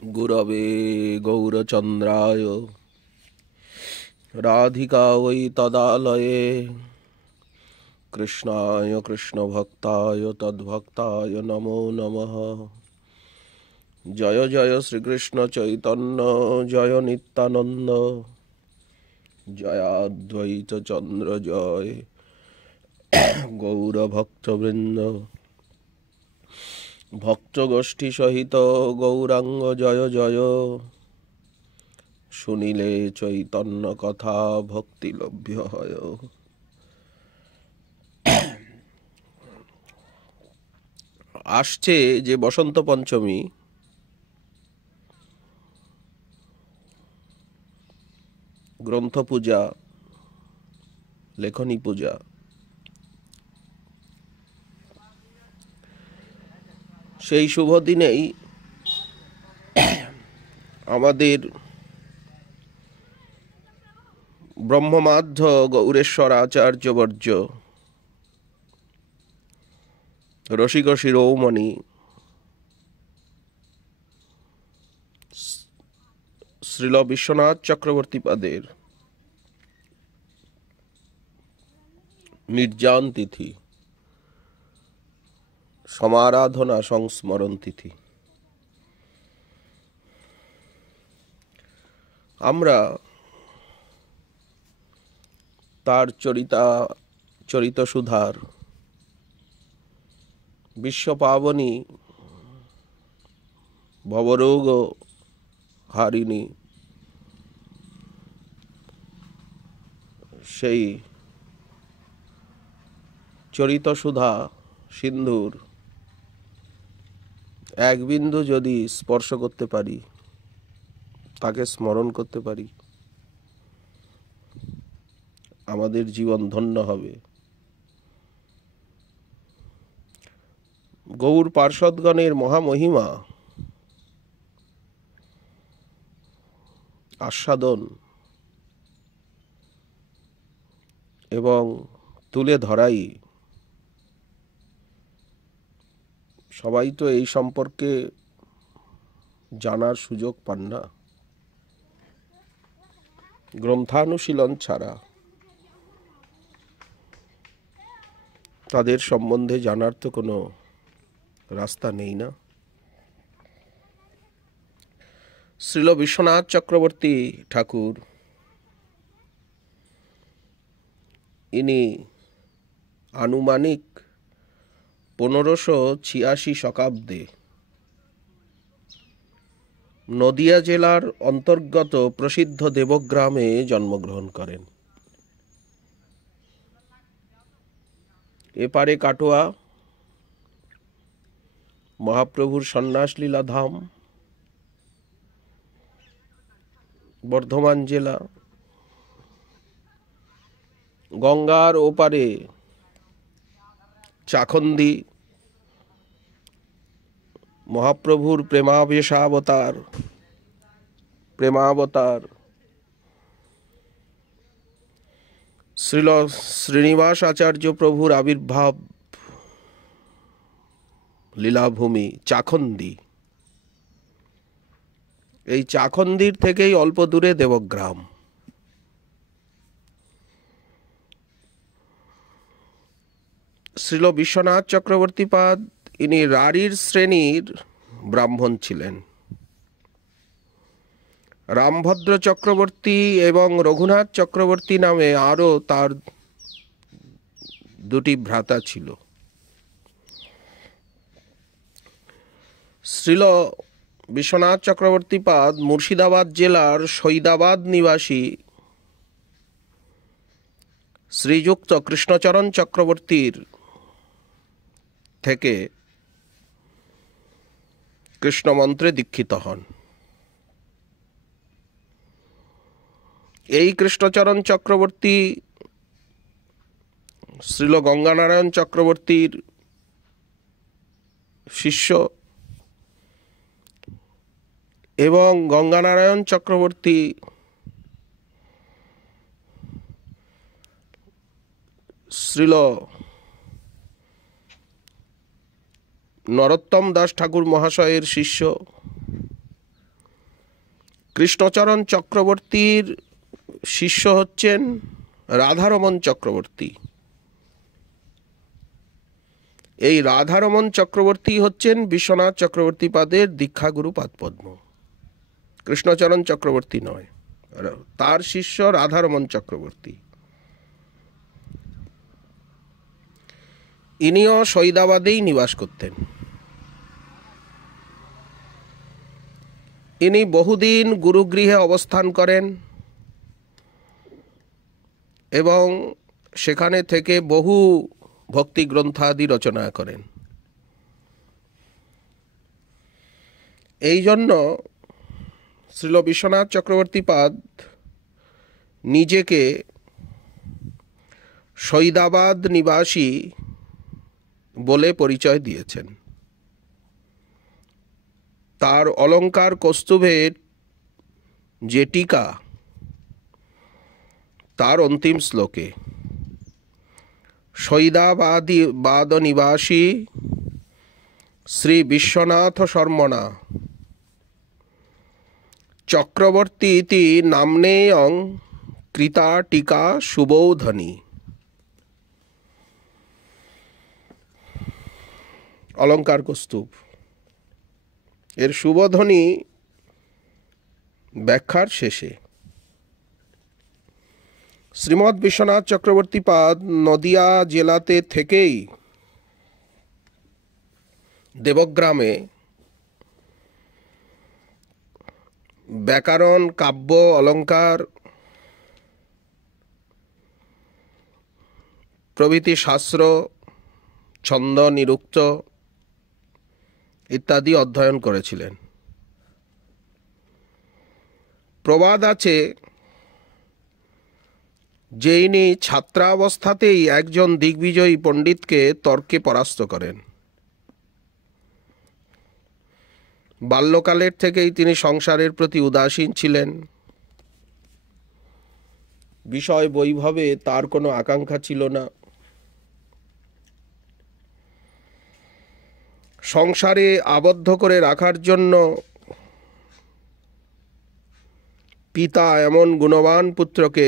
गुरवे गौरचन्द्राय राधिकायै तदालये कृष्णाय कृष्णभक्ताय तद्भक्ताय नमो नमः। जय जय श्रीकृष्ण चैतन्य जय नित्यानंद जय अद्वैत चंद्र जय गौरभक्तवृंद। भक्तगोष्ठी सहित गौरांग जय जय শুনিলে চৈতন্য কথা ভক্তি লভ্য হয়। আসছে যে বসন্ত পঞ্চমী, গ্রন্থ পূজা, লেখনী পূজা, সেই শুভ দিনেই আমাদের ব্রহ্মমাধ্য গৌরেশ্বর আচার্যবর্য রসিক শিরোমণি শ্রীল বিশ্বনাথ চক্রবর্তীপাদের নির্যান তিথি, সমারাধনা সংস্মরণ তিথি। আমরা তার চরিত সুধার বিশ্বপাবনী ভবরোগ হারিণী সেই চরিত সুধা সিন্ধুর এক বিন্দু যদি স্পর্শ করতে পারি, তাকে স্মরণ করতে পারি, আমাদের জীবন ধন্য হবে। গৌর পার্ষদগণের মহামহিমা আস্বাদন এবং তুলে ধরাই, সবাই তো এই সম্পর্কে জানার সুযোগ পান না। গ্রন্থানুশীলন ছাড়া তাদের সম্বন্ধে জানার তো কোনো রাস্তা নেই না। শ্রীল বিশ্বনাথ চক্রবর্তী ঠাকুর, ইনি আনুমানিক 1586 শতাব্দে নদিয়া জেলার অন্তর্গত প্রসিদ্ধ দেবগ্রামে জন্মগ্রহণ করেন। এপারে কাটোয়া, মহাপ্রভুর সন্ন্যাস লীলা ধাম, বর্ধমান জেলা। গঙ্গার ওপারে চাখন্দি, মহাপ্রভুর প্রেমাবতার শ্রীল শ্রীনিবাস আচার্য প্রভুর আবির্ভাব লীলাভূমি চাখন্দি। এই চাখন্দির থেকেই অল্প দূরে দেবগ্রাম। শ্রীল বিশ্বনাথ চক্রবর্তীপাদ ইনি রাঢ়ীর শ্রেণীর ব্রাহ্মণ ছিলেন। রামভদ্র চক্রবর্তী এবং রঘুনাথ চক্রবর্তী নামে আরও তার দুটি ভ্রাতা ছিল। শ্রীল বিশ্বনাথ চক্রবর্তীপাদ মুর্শিদাবাদ জেলার সৈদাবাদ নিবাসী শ্রীযুক্ত কৃষ্ণচরণ চক্রবর্তীর থেকে কৃষ্ণমন্ত্রে দীক্ষিত হন। এই কৃষ্ণচরণ চক্রবর্তী শ্রীল গঙ্গানারায়ণ চক্রবর্তীর শিষ্য এবং গঙ্গানারায়ণ চক্রবর্তী শ্রীল নরোত্তম দাস ঠাকুর মহাশয়ের শিষ্য কৃষ্ণচরণ চক্রবর্তীর শিষ্য হচ্ছেন রাধারমণ চক্রবর্তী। এই রাধারমণ চক্রবর্তী হচ্ছেন বিশ্বনাথ চক্রবর্তী পাদের দীক্ষাগুরু পাদপদ্ম, কৃষ্ণচরণ চক্রবর্তী নয়। তার শিষ্য রাধারমণ চক্রবর্তী। ইনিও সৈদাবাদেই নিবাস করতেন। ইনি বহুদিন গুরুগৃহে অবস্থান করেন এবং সেখানে থেকে বহু ভক্তি গ্রন্থাদি রচনা করেন। এই জন্য শ্রীল বিশ্বনাথ চক্রবর্তী পাদ নিজেকে সৈদাবাদ নিবাসী বলে পরিচয় দিয়েছেন। তার অলঙ্কার কৌস্তুভের যে টিকা, তার অন্তিম শ্লোকে সৈদাবাদ নিবাসী শ্রী বিশ্বনাথ শর্মণা চক্রবর্তী ইতি নাম্নেয়ং কৃতা টিকা সুবোধনী। অলঙ্কার কৌস্তুভ এর সুবোধনী ব্যাখ্যার শেষে শ্রীমৎ বিশ্বনাথ চক্রবর্তী পাদ নদিয়া জেলাতে থেকেই দেবগ্রামে ব্যাকরণ, কাব্য, অলঙ্কার প্রভৃতি শাস্ত্র, ছন্দ, নিরুক্ত ইত্যাদি অধ্যয়ন করেছিলেন। প্রবাদ আছে যে ইনি ছাত্রাবস্থাতেই একজন দিগ্বিজয়ী পণ্ডিতকে তর্কে পরাস্ত করেন। বাল্যকালের থেকেই তিনি সংসারের প্রতি উদাসীন ছিলেন। বিষয় বৈভবে তার কোনো আকাঙ্ক্ষা ছিল না। সংসারে আবদ্ধ করে রাখার জন্য পিতা এমন গুণবান পুত্রকে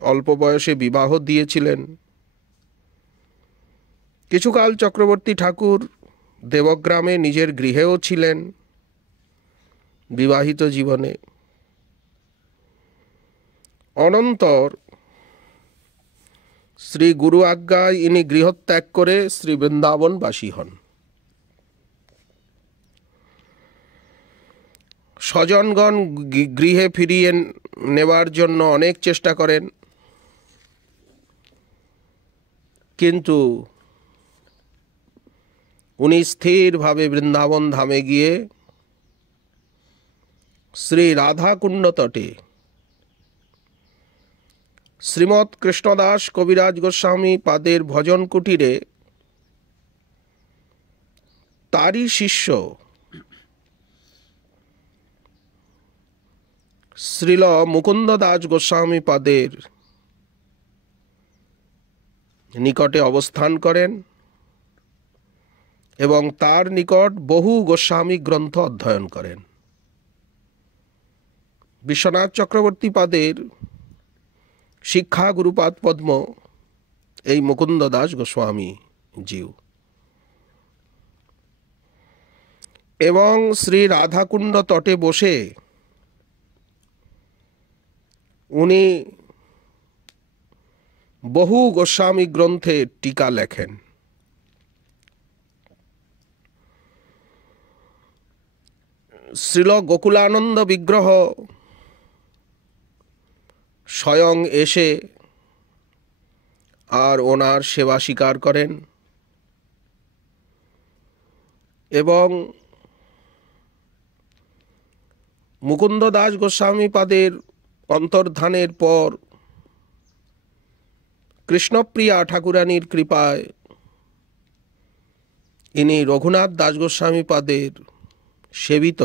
অল্প বয়সে বিবাহ দিয়েছিলেন। কিছুকাল চক্রবর্তী ঠাকুর দেবগ্রামে নিজের গৃহেও ছিলেন বিবাহিত জীবনে। অনন্তর শ্রী গুরু আজ্ঞায় ইনি গৃহত্যাগ করে শ্রী বৃন্দাবনবাসী হন। স্বজনগণ গৃহে ফিরিয়ে নেবার জন্য অনেক চেষ্টা করেন, কিন্তু উনি স্থিরভাবে বৃন্দাবন ধামে গিয়ে শ্রী রাধাকুণ্ড তটে শ্রীমৎ কৃষ্ণদাস কবিরাজ গোস্বামী পাদের ভজন কুটিরে তারই শিষ্য শ্রীল মুকুন্দ দাস গোস্বামী পাদের নিকটে অবস্থান করেন এবং তার নিকট বহু গোস্বামী গ্রন্থ অধ্যয়ন করেন। বিশ্বনাথ চক্রবর্তী পাদের শিক্ষা গুরুপাদ পদ্ম এই মুকুন্দ দাস গোস্বামী জিউ এবং শ্রী রাধাকুণ্ড তটে বসে উনি বহু গোস্বামী গ্রন্থে টিকা লেখেন। শ্রীল গোকুলানন্দ বিগ্রহ স্বয়ং এসে আর ওনার সেবা স্বীকার করেন এবং মুকুন্দ দাস গোস্বামী পাদের অন্তর্ধানের পর কৃষ্ণপ্রিয়া ঠাকুরানীর কৃপায় ইনি রঘুনাথ দাস গোস্বামী পাদের সেবিত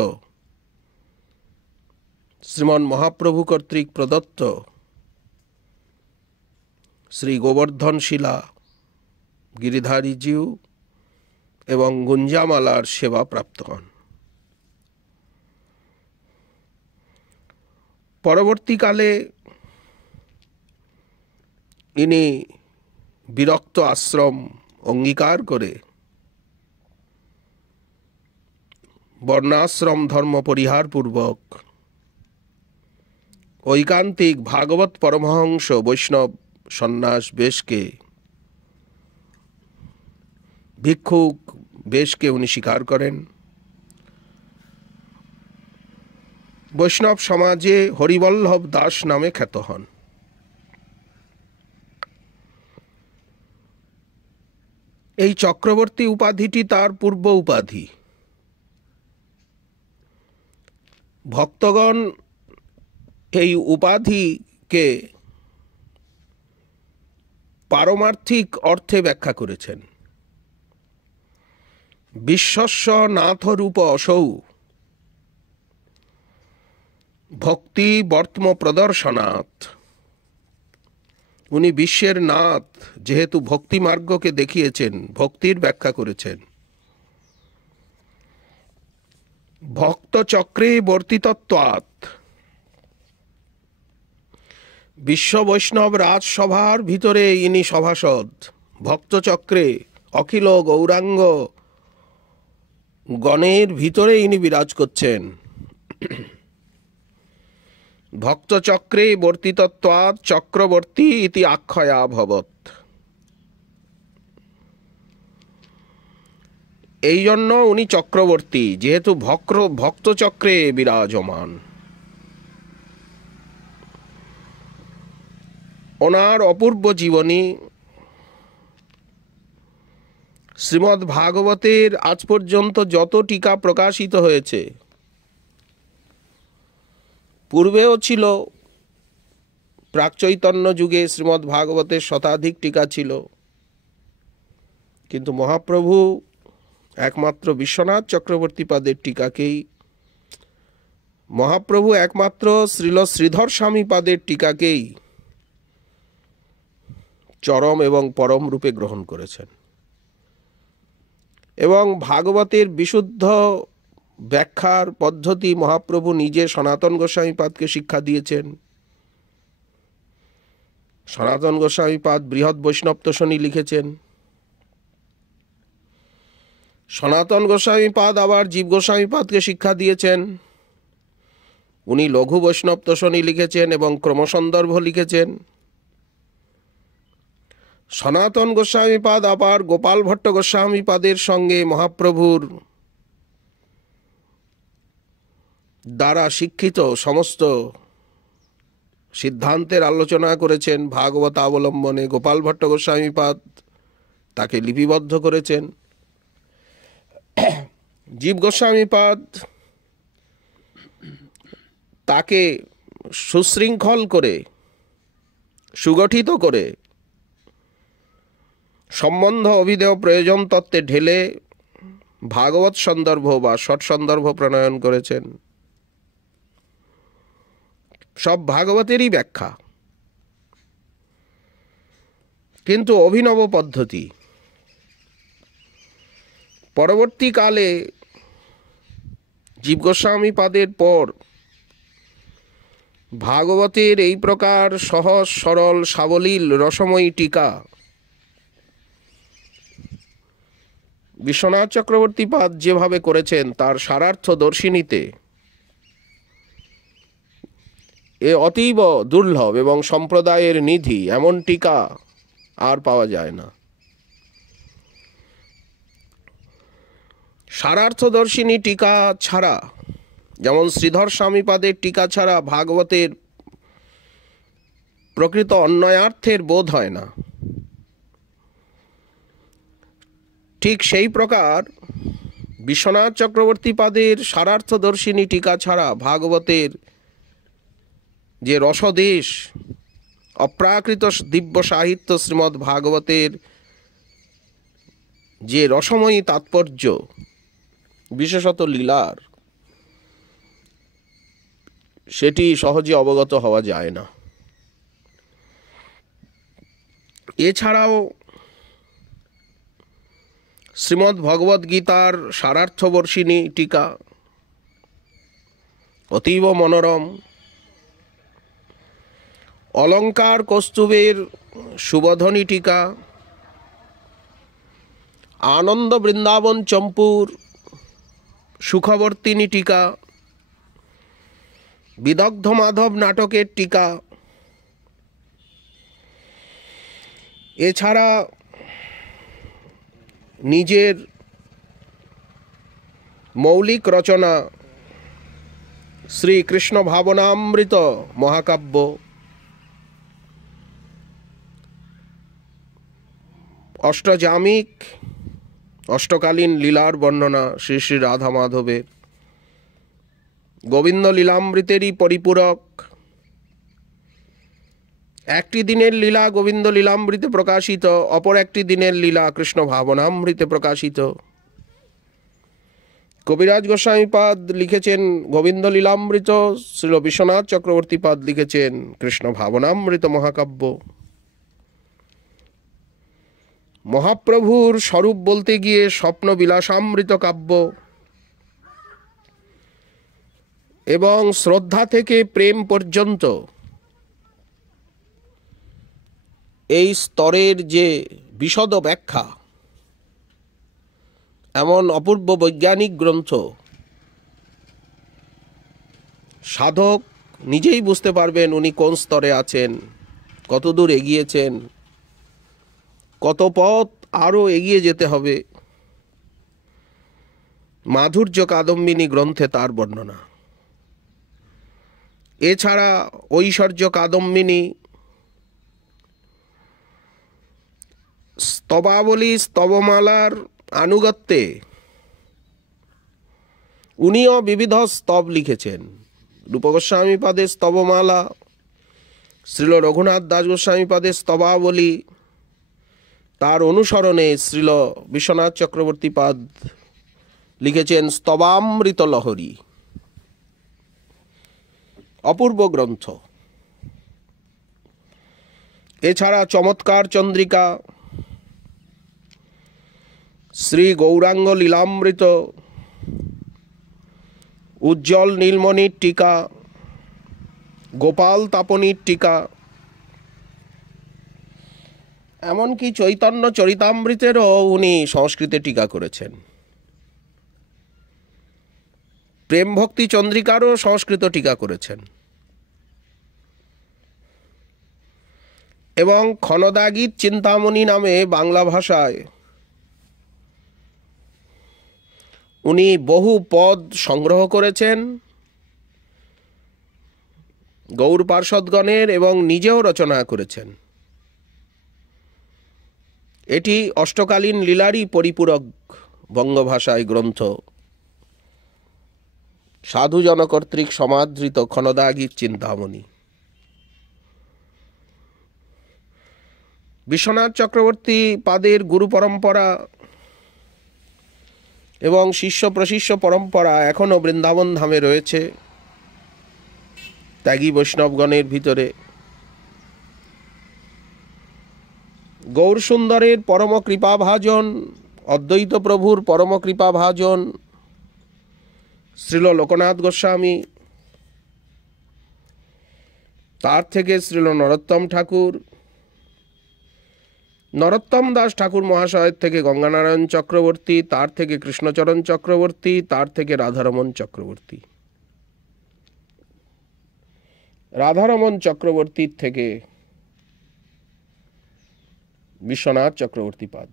শ্রীমন মহাপ্রভু কর্তৃক প্রদত্ত শ্রী গোবর্ধন শিলা, গিরিধারী জিউ এবং গুঞ্জামালার সেবা প্রাপ্ত হন। পরবর্তীকালে ইনি বিরক্ত আশ্রম অঙ্গীকার করে বর্ণাশ্রম ধর্ম পরিহার পূর্বক ঐকান্তিক ভাগবত পরমহংস বৈষ্ণব সন্ন্যাস বেশকে, ভিক্ষুক বেশকে উনি স্বীকার করেন। বৈষ্ণব সমাজে হরিবল্লভ দাস নামে খ্যাত হন। এই চক্রবর্তী উপাধিটি তার পূর্ব উপাধি। ভক্তগণ এই উপাধিকে পারমার্থিক অর্থে ব্যাখ্যা করেছেন। বিশ্বস্য নাথরূপ অসৌ ভক্তি বর্তম প্রদর্শনাৎ। উনি বিশ্বের নাথ, যেহেতু ভক্তি মার্গকে দেখিয়েছেন, ভক্তির ব্যাখ্যা করেছেন। ভক্ত চক্রে বর্তিতত্ত্বাৎ। বিশ্ব বৈষ্ণব রাজসভার ভিতরে ইনি সভাসদ। ভক্তচক্রে অখিল গৌরাঙ্গ গণের ভিতরে ইনি বিরাজ করছেন। ভক্তচক্রে বর্তিতত্ত্বাৎ চক্রবর্তী ইতি আখ্যয়া ভবৎ। এই জন্য উনি চক্রবর্তী, যেহেতু ভক্তচক্রে বিরাজমান। ওনার অপূর্ব জীবনী শ্রীমদ্ ভাগবতের আজ পর্যন্ত যত টিকা প্রকাশিত হয়েছে, পূর্বেও ছিল, প্রাকচৈতন্য যুগে শ্রীমদ্ ভাগবতের শতাধিক টিকা ছিল, কিন্তু মহাপ্রভু একমাত্র বিশ্বনাথ চক্রবর্তী পাদের টিকাকেই, মহাপ্রভু একমাত্র শ্রীল শ্রীধর স্বামী পাদের টিকাকেই চরম এবং পরম রূপে গ্রহণ করেছেন। এবং ভাগবতের বিশুদ্ধ ব্যাখ্যার পদ্ধতি মহাপ্রভু নিজে সনাতন গোস্বামী পাদকে শিক্ষা দিয়েছেন। সনাতন গোস্বামী পাদ বৃহৎ বৈষ্ণব তোষণী লিখেছেন। সনাতন গোস্বামী পাদ আবার জীব গোস্বামী পাদকে শিক্ষা দিয়েছেন। উনি লঘু বৈষ্ণব তোষণী লিখেছেন এবং ক্রমসন্দর্ভ লিখেছেন। সনাতন গোস্বামী পাদ আবার গোপাল ভট্ট গোস্বামী পাদের সঙ্গে মহাপ্রভুর দ্বারা শিক্ষিত সমস্ত সিদ্ধান্তের আলোচনা করেছেন। ভাগবত অবলম্বনে গোপাল ভট্ট গোস্বামী পাদ তাকে লিপিবদ্ধ করেছেন। জীব গোস্বামী পাদ তাকে সুশৃঙ্খল করে, সুগঠিত করে সম্বন্ধ অভিধেয় প্রয়োজন তত্ত্বে ঢেলে ভাগবত সন্দর্ভ বা ষট সন্দর্ভ প্রণয়ন করেছেন। সব ভাগবতেরই ব্যাখ্যা, কিন্তু অভিনব পদ্ধতি। পরবর্তীকালে জীব গোস্বামী পাদের পর ভাগবতের এই প্রকার সহজ সরল সাবলীল রসময়ী টিকা বিশ্বনাথ চক্রবর্তী পাদ যেভাবে করেছেন, তার সারার্থ দর্শিনীতে এ অতীব দুর্লভ এবং সম্প্রদায়ের নিধি। এমন টিকা আর পাওয়া যায় না। সারার্থদর্শিনী টিকা ছাড়া, যেমন শ্রীধর স্বামীপাদের টিকা ছাড়া ভাগবতের প্রকৃত অন্বয়ার্থের বোধ হয় না, ঠিক সেই প্রকার বিশ্বনাথ চক্রবর্তী পাদের সারার্থদর্শিনী টিকা ছাড়া ভাগবতের যে রসদেশ, অপ্রাকৃত দিব্য সাহিত্য শ্রীমদ্ ভাগবতের যে রসময়ী তাৎপর্য, বিশেষত লীলার, সেটি সহজে অবগত হওয়া যায় না। এছাড়াও শ্রীমদ্ ভগবদ গীতার সারার্থবর্ষিণী টিকা অতীব মনোরম, অলঙ্কার কৌস্তুভের সুবোধনী টিকা, আনন্দ বৃন্দাবন চম্পুর সুখবর্তিনী টিকা, বিদগ্ধ মাধব নাটকের টিকা, এছাড়া নিজের মৌলিক রচনা শ্রীকৃষ্ণ ভাবনামৃত মহাকাব্য, অষ্টজামিক অষ্টকালীন লীলার বর্ণনা শ্রী শ্রী রাধা মাধবের, গোবিন্দ লীলামৃতেরই পরিপূরক, একটি দিনের লীলা গোবিন্দ লীলামৃতে প্রকাশিত, অপর একটি দিনের লীলা কৃষ্ণ ভাবনামৃতে প্রকাশিত। কবিরাজ গোস্বামীপাদ লিখেছেন গোবিন্দ লীলামৃত, শ্রীল বিশ্বনাথ চক্রবর্তীপাদ লিখেছেন কৃষ্ণ ভাবনামৃত মহাকাব্য। মহাপ্রভুর স্বরূপ বলতে গিয়ে স্বপ্ন বিলাসামৃত কাব্য এবং শ্রদ্ধা থেকে প্রেম পর্যন্ত এই স্তরের যে বিশদ ব্যাখ্যা, এমন অপূর্ব বৈজ্ঞানিক গ্রন্থ সাধক নিজেই বুঝতে পারবেন উনি কোন স্তরে আছেন, কতদূর এগিয়েছেন, কত পথ আরও এগিয়ে যেতে হবে। মাধুর্য কাদম্বিনী গ্রন্থে তার বর্ণনা। এছাড়া ঐশ্বর্য কাদম্বিনী, স্তবাবলী স্তবমালার আনুগত্যে উনিও বিবিধ স্তব লিখেছেন। রূপগোস্বামীপাদের স্তবমালা, শ্রীল রঘুনাথ দাস গোস্বামীপাদের স্তবাবলী, তার অনুসরণে শ্রীল বিশ্বনাথ চক্রবর্তীপাদ লিখেছেন স্তবামৃত লহরী, অপূর্ব গ্রন্থ। এছাড়া চমৎকার চন্দ্রিকা, শ্রী গৌরাঙ্গ লীলামৃত, উজ্জ্বল নীলমণির টিকা, গোপাল তাপনীর টিকা, এমনকি চৈতন্য চরিতামৃতেরও উনি সংস্কৃতে টিকা করেছেন। প্রেম ভক্তি চন্দ্রিকারও সংস্কৃত টিকা করেছেন এবং ক্ষণদাগীত চিন্তামণি নামে বাংলা ভাষায় উনি বহু পদ সংগ্রহ করেছেন গৌর পার্ষদগণের এবং নিজেও রচনা করেছেন। এটি অষ্টকালীন লীলারই পরিপূরক বঙ্গভাষায় গ্রন্থ, সাধুজন কর্তৃক সমাদৃত ক্ষণদাগীত চিন্তামণি। বিশ্বনাথ চক্রবর্তী পাদের গুরু পরম্পরা এবং শিষ্য প্রশিষ্য পরম্পরা এখনও বৃন্দাবন ধামে রয়েছে ত্যাগী বৈষ্ণবগণের ভিতরে। গৌর সুন্দরের পরম কৃপাভাজন, অদ্বৈত প্রভুর পরম কৃপাভাজন শ্রীল লোকনাথ গোস্বামী, তার থেকে শ্রীল নরোত্তম ঠাকুর, নরোত্তম দাস ঠাকুর মহাশয়ের থেকে গঙ্গানারায়ণ চক্রবর্তী, তার থেকে কৃষ্ণচরণ চক্রবর্তী, তার থেকে রাধারমণ চক্রবর্তী, রাধারমণ চক্রবর্তীর থেকে বিশ্বনাথ চক্রবর্তীপাদ।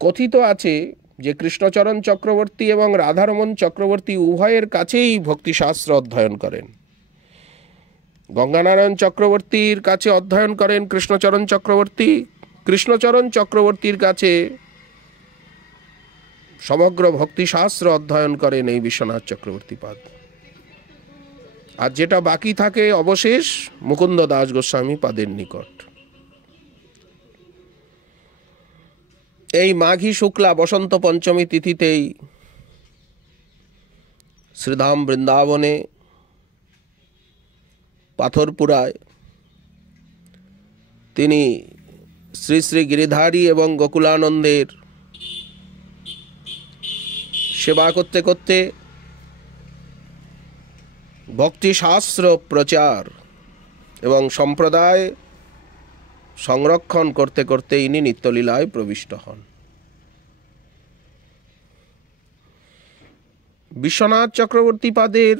কথিত আছে যে কৃষ্ণচরণ চক্রবর্তী এবং রাধারমণ চক্রবর্তী উভয়ের কাছেই ভক্তিশাস্ত্র অধ্যয়ন করেন। গঙ্গানারায়ণ চক্রবর্তীর কাছে অধ্যয়ন করেন কৃষ্ণচরণ চক্রবর্তী, কৃষ্ণচরণ চক্রবর্তীর কাছে সমগ্র ভক্তিশাস্ত্র অধ্যয়ন করেন এই বিশ্বনাথ চক্রবর্তীপাদ। আর যেটা বাকি থাকে অবশেষ মুকুন্দ দাস গোস্বামী পাদের নিকট। এই মাঘী শুক্লা বসন্ত পঞ্চমী তিথিতেই শ্রীধাম বৃন্দাবনে পাথরপুরায় তিনি শ্রী শ্রী গিরিধারী এবং গোকুলানন্দের সেবা করতে করতে ভক্তিশাস্ত্র প্রচার এবং সম্প্রদায় সংরক্ষণ করতে করতে ইনি নিত্যলীলায় প্রবিষ্ট হন। বিশ্বনাথ চক্রবর্তীপাদের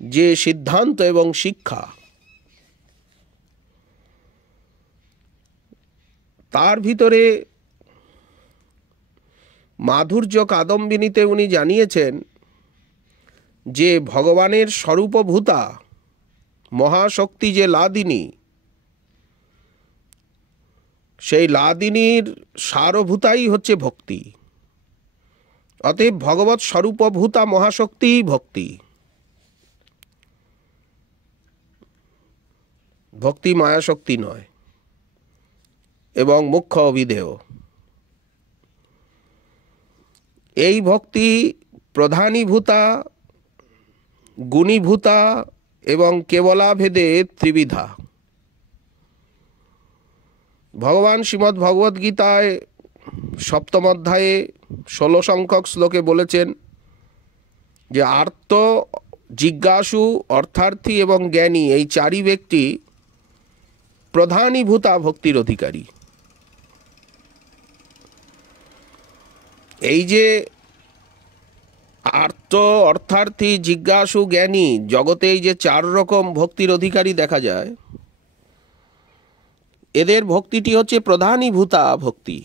যে সিদ্ধান্ত এবং শিক্ষা, তার ভিতরে মাধুর্য কাদম্বিনীতে উনি জানিয়েছেন যে ভগবানের স্বরূপভূতা মহাশক্তি যে লাদিনী, সেই লাদিনীর সারভূতাই হচ্ছে ভক্তি। অতএব ভগবৎ স্বরূপভূতা মহাশক্তিই ভক্তি। ভক্তি মায়াশক্তি নয় এবং মুখ্য অভিধেয়। এই ভক্তি প্রধানীভূতা, গুণীভূতা এবং কেবলাভেদে ত্রিবিধা। ভগবান শ্রীমদ্ ভগবদ্গীতায় 7ম অধ্যায়ে 16 সংখ্যক শ্লোকে বলেছেন যে আর্ত, জিজ্ঞাসু, অর্থার্থী এবং জ্ঞানী এই 4 ব্যক্তি প্রধানীভূতা ভক্তির অধিকারী। এই যে আর্ত, অর্থার্থী, জিজ্ঞাসু, জ্ঞানী, জগতে এই যে 4 রকম ভক্তির অধিকারী দেখা যায়, এদের ভক্তিটি হচ্ছে প্রধানীভূতা ভক্তি।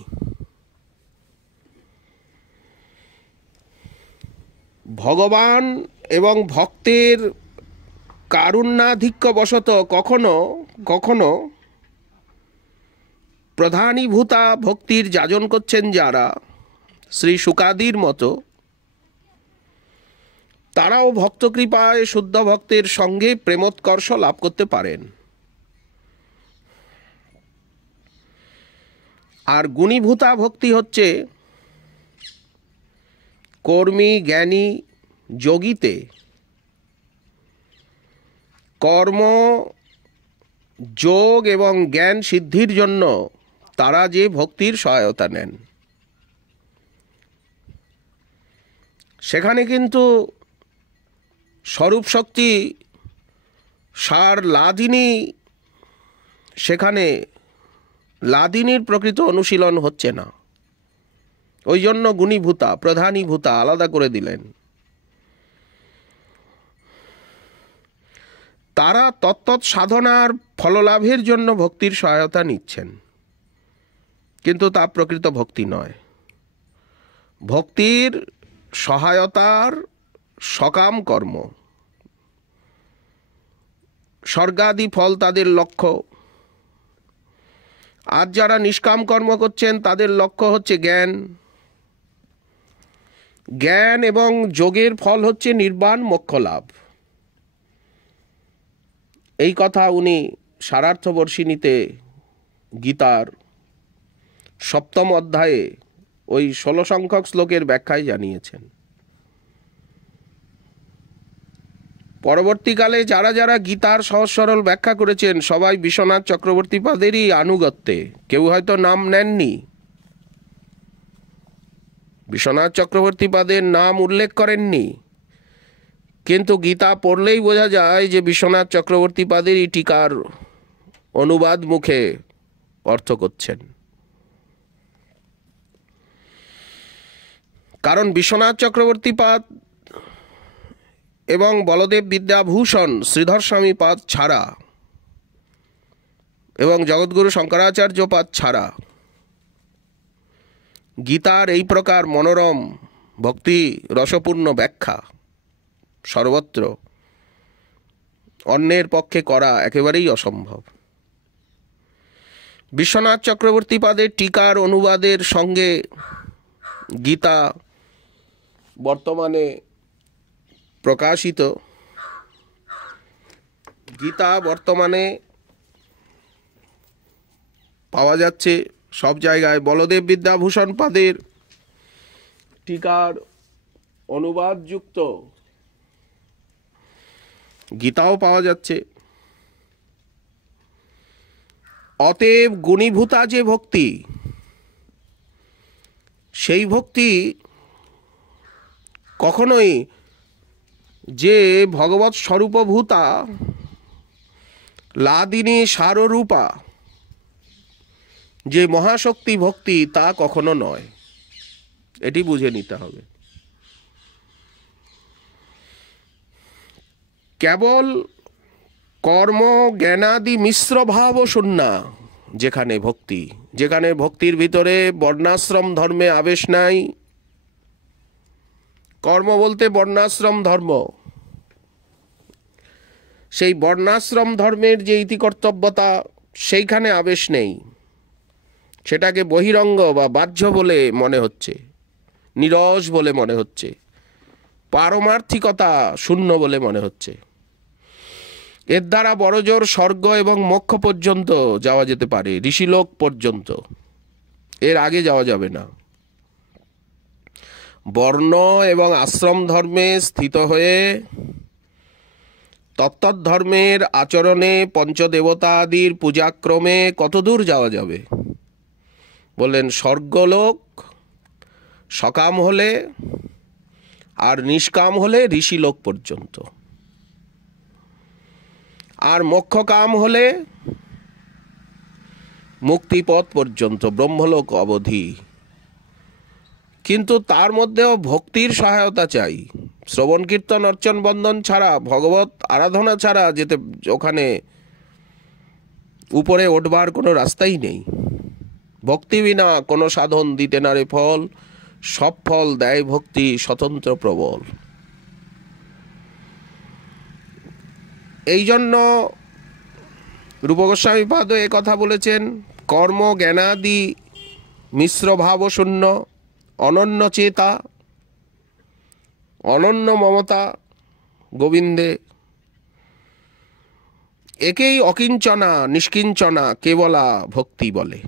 ভগবান এবং ভক্তের কারুণ্যাধিক্যবশত কখনো কখনো প্রধানীভূতা ভক্তির যাজন করছেন যারা, শ্রী শুকাদির মতো, তারাও ভক্তকৃপায় শুদ্ধ ভক্তের সঙ্গে প্রেমোৎকর্ষ লাভ করতে পারেন। আর গুণীভূতা ভক্তি হচ্ছে কর্মী, জ্ঞানী, যোগীতে কর্ম, যোগ এবং জ্ঞান সিদ্ধির জন্য তারা যে ভক্তির সহায়তা নেন। সেখানে কিন্তু স্বরূপ শক্তি সার লাদিনী, সেখানে লাদিনীর প্রকৃত অনুশীলন হচ্ছে না। ওই জন্য গুণীভূতা, প্রধানীভূতা আলাদা করে দিলেন। তারা তত্ত্বৎ সাধনার ফললাভের জন্য ভক্তির সহায়তা নিচ্ছেন, কিন্তু তা প্রকৃত ভক্তি নয়। ভক্তির সহায়তার সকাম কর্ম, স্বর্গাদি ফল তাদের লক্ষ্য। আর যারা নিষ্কাম কর্ম করছেন তাদের লক্ষ্য হচ্ছে জ্ঞান। জ্ঞান এবং যোগের ফল হচ্ছে নির্বাণ মোক্ষ লাভ। এই কথা উনি সারার্থবর্ষিণীতে গীতার 7ম অধ্যায়ে ওই 16 সংখ্যক শ্লোকের ব্যাখ্যায় জানিয়েছেন। পরবর্তীকালে যারা যারা গীতার সহজ সরল ব্যাখ্যা করেছেন সবাই বিশ্বনাথ চক্রবর্তীপাদেরই আনুগত্যে। কেউ হয়তো নাম নেননি, বিশ্বনাথ চক্রবর্তীপাদের নাম উল্লেখ করেননি, কিন্তু গীতা পড়লেই বোঝা যায় যে বিশ্বনাথ চক্রবর্তীপাদেরই টিকার অনুবাদ মুখে অর্থ করছেন। কারণ বিশ্বনাথ চক্রবর্তীপাদ এবং বলদেব বিদ্যাভূষণ শ্রীধর স্বামী পাদ ছাড়া এবং জগৎগুরু শঙ্করাচার্য পাদ ছাড়া গীতার এই প্রকার মনোরম ভক্তি রসপূর্ণ ব্যাখ্যা সর্বত্র অন্যের পক্ষে করা একেবারেই অসম্ভব। বিশ্বনাথ চক্রবর্তীপাদের টিকার অনুবাদের সঙ্গে গীতা বর্তমানে প্রকাশিত, গীতা বর্তমানে পাওয়া যাচ্ছে সব জায়গায়। বলদেব বিদ্যাভূষণ পাদের টিকার অনুবাদযুক্ত গীতাও পাওয়া যাচ্ছে। অতএব গুণীভূতা যে ভক্তি, সেই ভক্তি কখনোই যে ভগবৎ স্বরূপভূতা লাদিনী সাররূপা যে মহাশক্তি ভক্তি তা কখনো নয়, এটি বুঝে নিতে হবে। কেবল কর্ম জ্ঞানাদি মিশ্র ভাব শূন্যা যেখানে ভক্তি, যেখানে ভক্তির ভিতরে বর্ণাশ্রম ধর্মে আবেশ নাই। কর্ম বলতে বর্ণাশ্রম ধর্ম, সেই বর্ণাশ্রম ধর্মের যে ইতিকর্তব্যতা সেইখানে আবেশ নেই, সেটাকে বহিরঙ্গ বা বাহ্য বলে মনে হচ্ছে, নিরস বলে মনে হচ্ছে, পারমার্থিকতা শূন্য বলে মনে হচ্ছে। এর দ্বারা বড়জোর স্বর্গ এবং মোক্ষ পর্যন্ত যাওয়া যেতে পারে, ঋষিলোক পর্যন্ত, এর আগে যাওয়া যাবে না। বর্ণ এবং আশ্রম ধর্মে স্থিত হয়ে তত্ত্বধর্মের আচরণে পঞ্চদেবতা আদির পূজাক্রমে কতদূর যাওয়া যাবে? বললেন স্বর্গলোক সকাম হলে, আর নিষ্কাম হলে ঋষিলোক পর্যন্ত, আর মোক্ষকাম হলে মুক্তিপথ পর্যন্ত, ব্রহ্মলোক অবধি। কিন্তু তার মধ্যেও ভক্তির সহায়তা চাই। শ্রবণ কীর্তন অর্চন বন্দন ছাড়া, ভগবত আরাধনা ছাড়া যেতে, ওখানে উপরে উঠবার কোনো রাস্তাই নেই। ভক্তি বিনা কোনো সাধন দিতে না রে ফল, সব ফল দেয় ভক্তি স্বতন্ত্র প্রবল। এই জন্য রূপ গোস্বামী পাদ এ কথা বলেছেন, কর্ম জ্ঞানাদি মিশ্র ভাব শূন্য, অনন্য চেতা, অনন্য মমতা গোবিন্দে, একেই অকিঞ্চনা নিষ্কিঞ্চনা কেবলা ভক্তি বলে।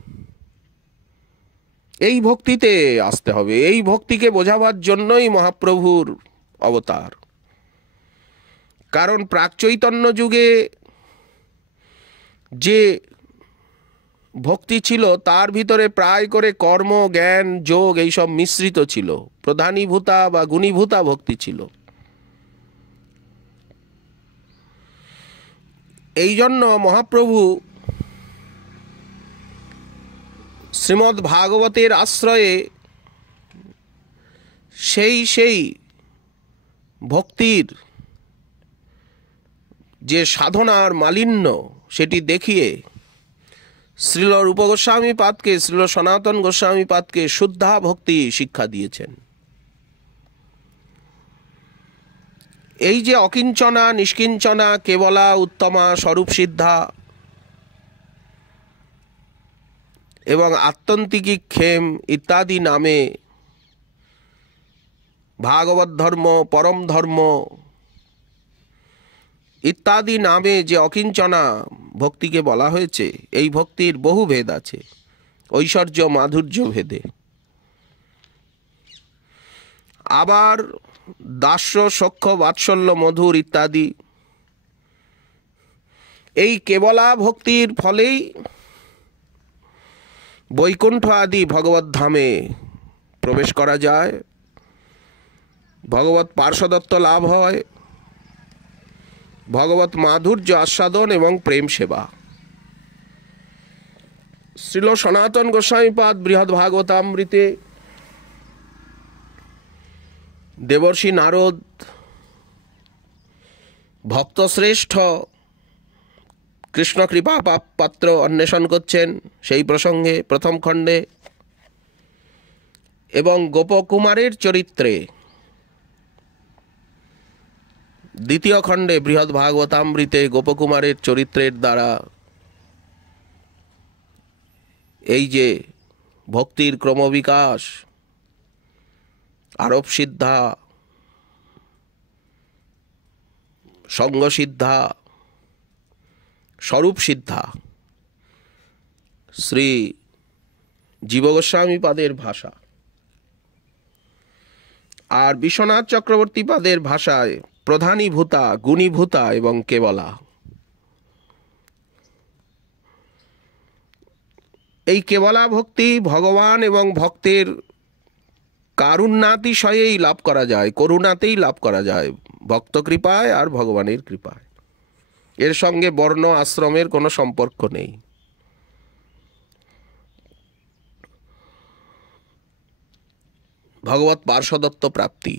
এই ভক্তিতে আসতে হবে, এই ভক্তিকে বোঝাবার জন্যই মহাপ্রভুর অবতার। কারণ প্রাকচৈতন্য যুগে যে ভক্তি ছিল তার ভিতরে প্রায় করে কর্ম জ্ঞান যোগ এইসব মিশ্রিত ছিল, প্রধানীভূতা বা গুণীভূতা ভক্তি ছিল। এই জন্য মহাপ্রভু শ্রীমদ্ ভাগবতের আশ্রয়ে সেই ভক্তির যে সাধনার মালিন্য সেটি দেখিয়ে শ্রীল রূপ গোস্বামী পাদকে, শ্রীল সনাতন গোস্বামী পাদকে শুদ্ধা ভক্তি শিক্ষা দিয়েছেন। এই যে অকিঞ্চনা নিষ্কিঞ্চনা কেবলা উত্তমা স্বরূপ সিদ্ধা এবং আত্যন্তিকী ক্ষেম ইত্যাদি নামে ভাগবত ধর্ম, পরম ধর্ম ইত্যাদি নামে যে অকিঞ্চনা ভক্তিকে বলা হয়েছে, এই ভক্তির বহু ভেদ আছে, ঐশ্বর্য মাধুর্য ভেদে। আবার দাস্য সখ্য বাৎসল্য মধুর ইত্যাদি, এই কেবলা ভক্তির ফলেই বৈকুণ্ঠ আদি ভগবত ধামে প্রবেশ করা যায়, ভগবত পার্শ্বদত্ত লাভ হয়, ভগবত মাধুর্য আস্বাদন এবং প্রেম সেবা। শ্রীল সনাতন গোস্বামীপাদ বৃহৎ ভাগবতামৃতে দেবর্ষি নারদ ভক্তশ্রেষ্ঠ কৃষ্ণ কৃপা পাত্র অন্বেষণ করছেন সেই প্রসঙ্গে প্রথম খণ্ডে, এবং গোপকুমারের চরিত্রে দ্বিতীয় খণ্ডে বৃহৎ ভাগবতামৃতে গোপকুমারের চরিত্রের দ্বারা এই যে ভক্তির ক্রমবিকাশ, আরোপ সিদ্ধা, সঙ্গ সিদ্ধা, স্বরূপ সিদ্ধা, শ্রী জীব গোস্বামী পাদের ভাষা আর বিশ্বনাথ চক্রবর্তী পাদের ভাষায় প্রধানীভূতা, গুণীভূতা এবং কেবলা। এই কেবলা ভক্তি ভগবান এবং ভক্তের কারুণ্যাতিশয়েই লাভ করা যায়, করুণাতেই লাভ করা যায়। ভক্ত কৃপায় আর ভগবানের কৃপায়। এর সঙ্গে বর্ণ আশ্রমের কোনো সম্পর্ক নেই। ভগবৎ পার্শ্বদত্ত প্রাপ্তি,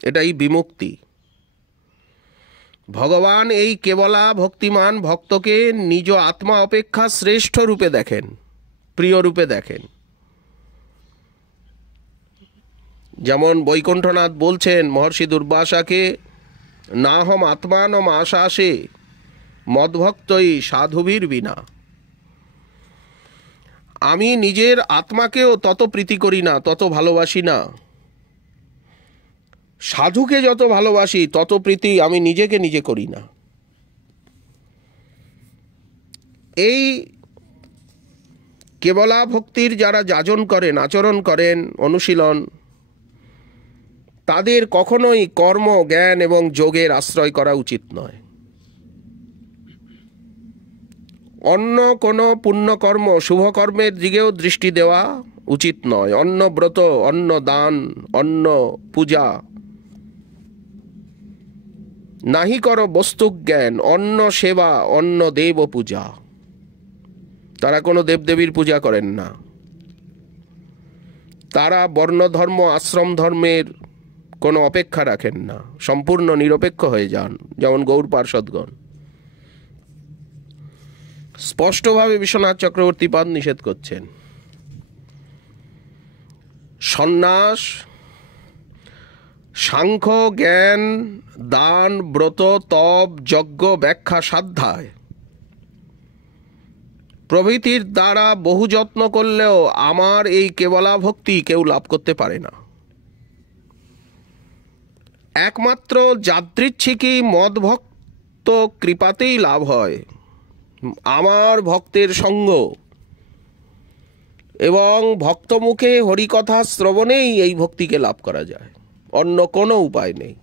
এটাই বিমুক্তি। ভগবান এই কেবলা ভক্তিমান ভক্তকে নিজ আত্মা অপেক্ষা শ্রেষ্ঠ রূপে দেখেন, প্রিয় রূপে দেখেন। যেমন বৈকুণ্ঠনাথ বলছেন মহর্ষি দুর্বাসাকে, না হম আত্মানম আশাসে মদ্ভক্তই সাধুবীর বিনা। আমি নিজের আত্মাকেও তত প্রীতি করি না, তত ভালোবাসি না। সাধুকে যত ভালোবাসি তত প্রীতি আমি নিজেকে নিজে করি না। এই কেবলা ভক্তির যারা যাজন করেন, আচরণ করেন, অনুশীলন, তাদের কখনোই কর্ম, জ্ঞান এবং যোগের আশ্রয় করা উচিত নয়। অন্য কোনো পুণ্যকর্ম, শুভকর্মের দিকেও দৃষ্টি দেওয়া উচিত নয়। অন্ন ব্রত, অন্ন দান, অন্ন পূজা, নাহি কর বস্তু জ্ঞান, অন্ন সেবা, অন্ন দেব পূজা। তারা কোনো দেবদেবীর পূজা করেন না। তারা বর্ণধর্ম, আশ্রম ধর্মের কোনো অপেক্ষা রাখেন না, সম্পূর্ণ নিরপেক্ষ হয়ে যান, যেমন গৌর পার্ষদগণ। স্পষ্টভাবে বিশ্বনাথ চক্রবর্তী পাদ নিষেধ করছেন। সন্ন্যাস, সাংখ্য, জ্ঞান, দান, ব্রত, তপ, যজ্ঞ, ব্যাখ্যা, সাধ্যায় প্রভৃতির দ্বারা বহু যত্ন করলেও আমার এই কেবলা ভক্তি কেউ লাভ করতে পারে না। একমাত্র যাদৃচ্ছিকী মদভক্ত কৃপাতেই লাভ হয়। আমার ভক্তের সঙ্গ এবং ভক্তমুখে হরিকথা শ্রবণেই এই ভক্তিকে লাভ করা যায়, অন্য কোনো উপায় নেই।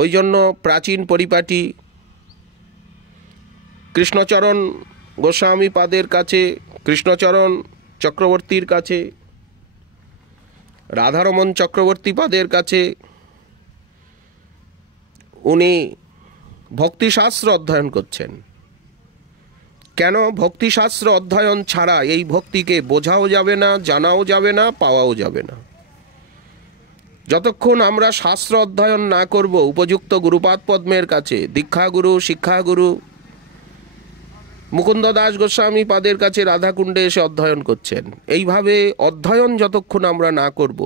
ওই জন্য প্রাচীন পরিপাটি কৃষ্ণচরণ গোস্বামী পাদের কাছে, কৃষ্ণচরণ চক্রবর্তীর কাছে, রাধারমণ চক্রবর্তী পাদের কাছে উনি ভক্তিশাস্ত্র অধ্যয়ন করছেন। কেন? ভক্তিশাস্ত্র অধ্যয়ন ছাড়া এই ভক্তিকে বোঝাও যাবে না, জানাও যাবে না, পাওয়াও যাবে না। যতক্ষণ আমরা শাস্ত্র অধ্যয়ন না করব উপযুক্ত গুরুপাদ পদ্মের কাছে, দীক্ষাগুরু, শিক্ষাগুরু মুকুন্দ দাস গোস্বামী পাদের কাছে রাধাকুণ্ডে এসে অধ্যয়ন করছেন, এইভাবে অধ্যয়ন যতক্ষণ আমরা না করব,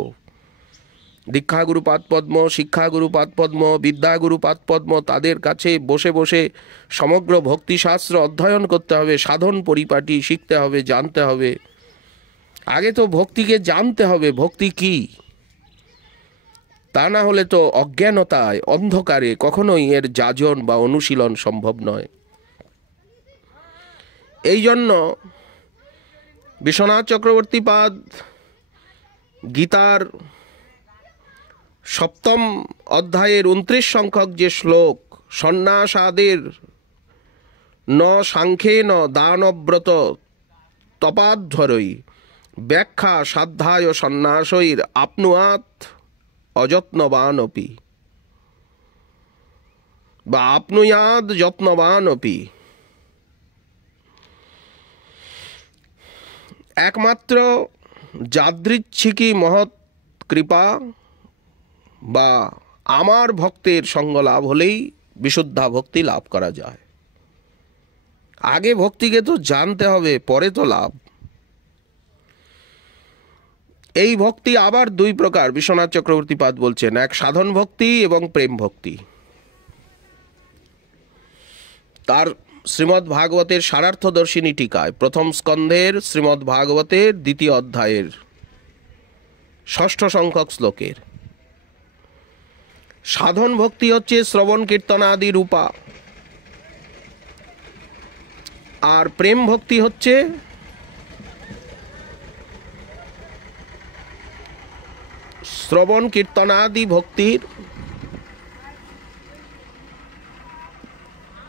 দীক্ষাগুরু পাদপদ্ম, শিক্ষাগুরু পাদপদ্ম, বিদ্যাগুরু পাদপদ্ম তাদের কাছে বসে বসে সমগ্র ভক্তিশাস্ত্র অধ্যয়ন করতে হবে, সাধন পরিপাটি শিখতে হবে, জানতে হবে। আগে তো ভক্তিকে জানতে হবে, ভক্তি কি। তা না হলে তো অজ্ঞানতায়, অন্ধকারে কখনোই এর যাজন বা অনুশীলন সম্ভব নয়। এই জন্য বিশ্বনাথ চক্রবর্তী পাদ গীতার 7ম অধ্যায়ের 29 সংখ্যক যে শ্লোক, সন্ন্যাসাদের ন সাংখ্যে ন দানব্রত তপাধ্বরই ব্যাখ্যা সাধ্যায় সন্ন্যাসৈর আপনুয়াত অযত্নবানপি বা আপনুয়াদ যত্নবানপি। একমাত্র যাদৃচ্ছিকী মহৎ কৃপা বা আমার ভক্তের সঙ্গ লাভ হলেই বিশুদ্ধা ভক্তি লাভ করা যায়। আগে ভক্তিকে তো জানতে হবে, পরে তো লাভ। এই ভক্তি আবার 2 প্রকার বিশ্বনাথ চক্রবর্তী পাদ বলছেন, এক সাধন ভক্তি এবং প্রেম ভক্তি। তার শ্রীমদ্ ভাগবতের সারার্থদর্শিনী টিকায় 1ম স্কন্ধের শ্রীমদ্ ভাগবতের 2য় অধ্যায়ের 6ষ্ঠ সংখ্যক শ্লোকের সাধন ভক্তি হচ্ছে শ্রবণ কীর্তনাদি রূপা, আর প্রেম ভক্তি হচ্ছে শ্রবণ কীর্তনাদি ভক্তির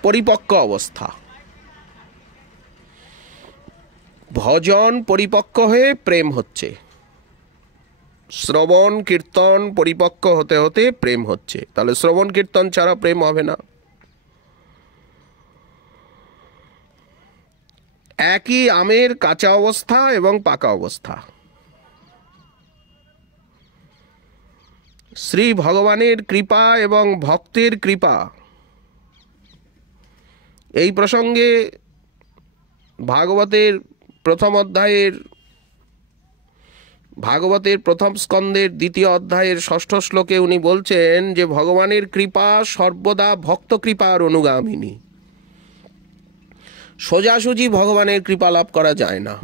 পরিপক্ক অবস্থা। ভজন পরিপক্ক হয়ে প্রেম হচ্ছে। শ্রবণ কীর্তন পরিপক্ক হতে হতে প্রেম হচ্ছে। তাহলে শ্রবণ কীর্তন ছাড়া প্রেম হবে না। একই আমের কাঁচা অবস্থা এবং পাকা অবস্থা। শ্রী ভগবানের কৃপা এবং ভক্তের কৃপা, এই প্রসঙ্গে ভাগবতের প্রথম অধ্যায়ের, ভাগবতের প্রথম স্কন্ধের দ্বিতীয় অধ্যায়ের ষষ্ঠ শ্লোকে উনি বলছেন যে ভগবানের কৃপা সর্বদা ভক্ত কৃপার অনুগামিনী। সোজাসুজি ভগবানের কৃপা লাভ করা যায় না।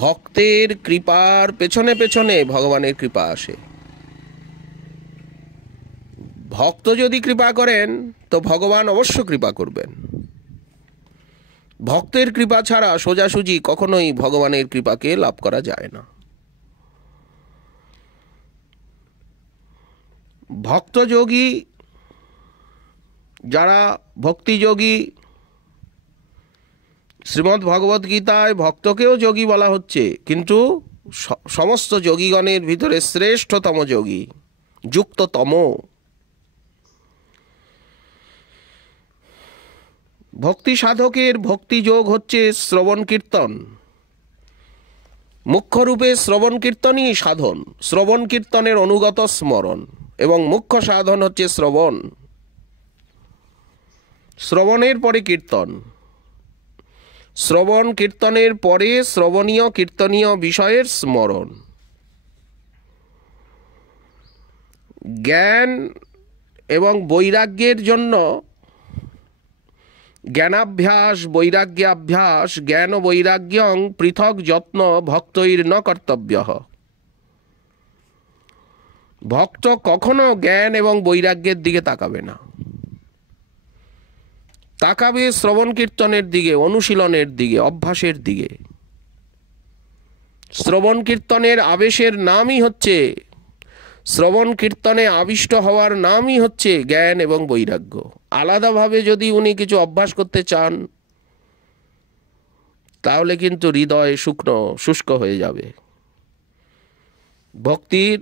ভক্তের কৃপার পেছনে পেছনে ভগবানের কৃপা আসে। ভক্ত যদি কৃপা করেন তো ভগবান অবশ্য কৃপা করবেন। ভক্তের কৃপা ছাড়া সোজাসুজি কখনোই ভগবানের কৃপাকে লাভ করা যায় না। ভক্তযোগী যারা ভক্তিযোগী, শ্রীমদ্ ভগবদ গীতায় ভক্তকেও যোগী বলা হচ্ছে, কিন্তু সমস্ত যোগীগণের ভিতরে শ্রেষ্ঠতম যোগী, যুক্ততম। ভক্তি সাধকের ভক্তিযোগ হচ্ছে শ্রবণ কীর্তন। মুখ্যরূপে শ্রবণ কীর্তনই সাধন, শ্রবণ কীর্তনের অনুগত স্মরণ, এবং মুখ্য সাধন হচ্ছে শ্রবণ। শ্রবণের পরে কীর্তন, শ্রবণ কীর্তনের পরে শ্রবণীয় কীর্তনীয় বিষয়ের স্মরণ। জ্ঞান এবং বৈরাগ্যের জন্য জ্ঞানাভ্যাস বৈরাগ্যাভ্যাস জ্ঞান ও বৈরাগ্যং পৃথক যত্ন ভক্তৈর ন কর্তব্যঃ। ভক্ত কখনো জ্ঞান এবং বৈরাগ্যের দিকে তাকাবে না, তাকাবে শ্রবণ কীর্তনের দিকে, অনুশীলনের দিকে, অভ্যাসের দিকে। শ্রবণ কীর্তনের আবেশের নামই হচ্ছে, শ্রবণ কীর্তনে আবিষ্ট হওয়ার নামই হচ্ছে জ্ঞান এবং বৈরাগ্য। আলাদাভাবে যদি উনি কিছু অভ্যাস করতে চান তাহলে কিন্তু হৃদয় শুকনো শুষ্ক হয়ে যাবে। ভক্তির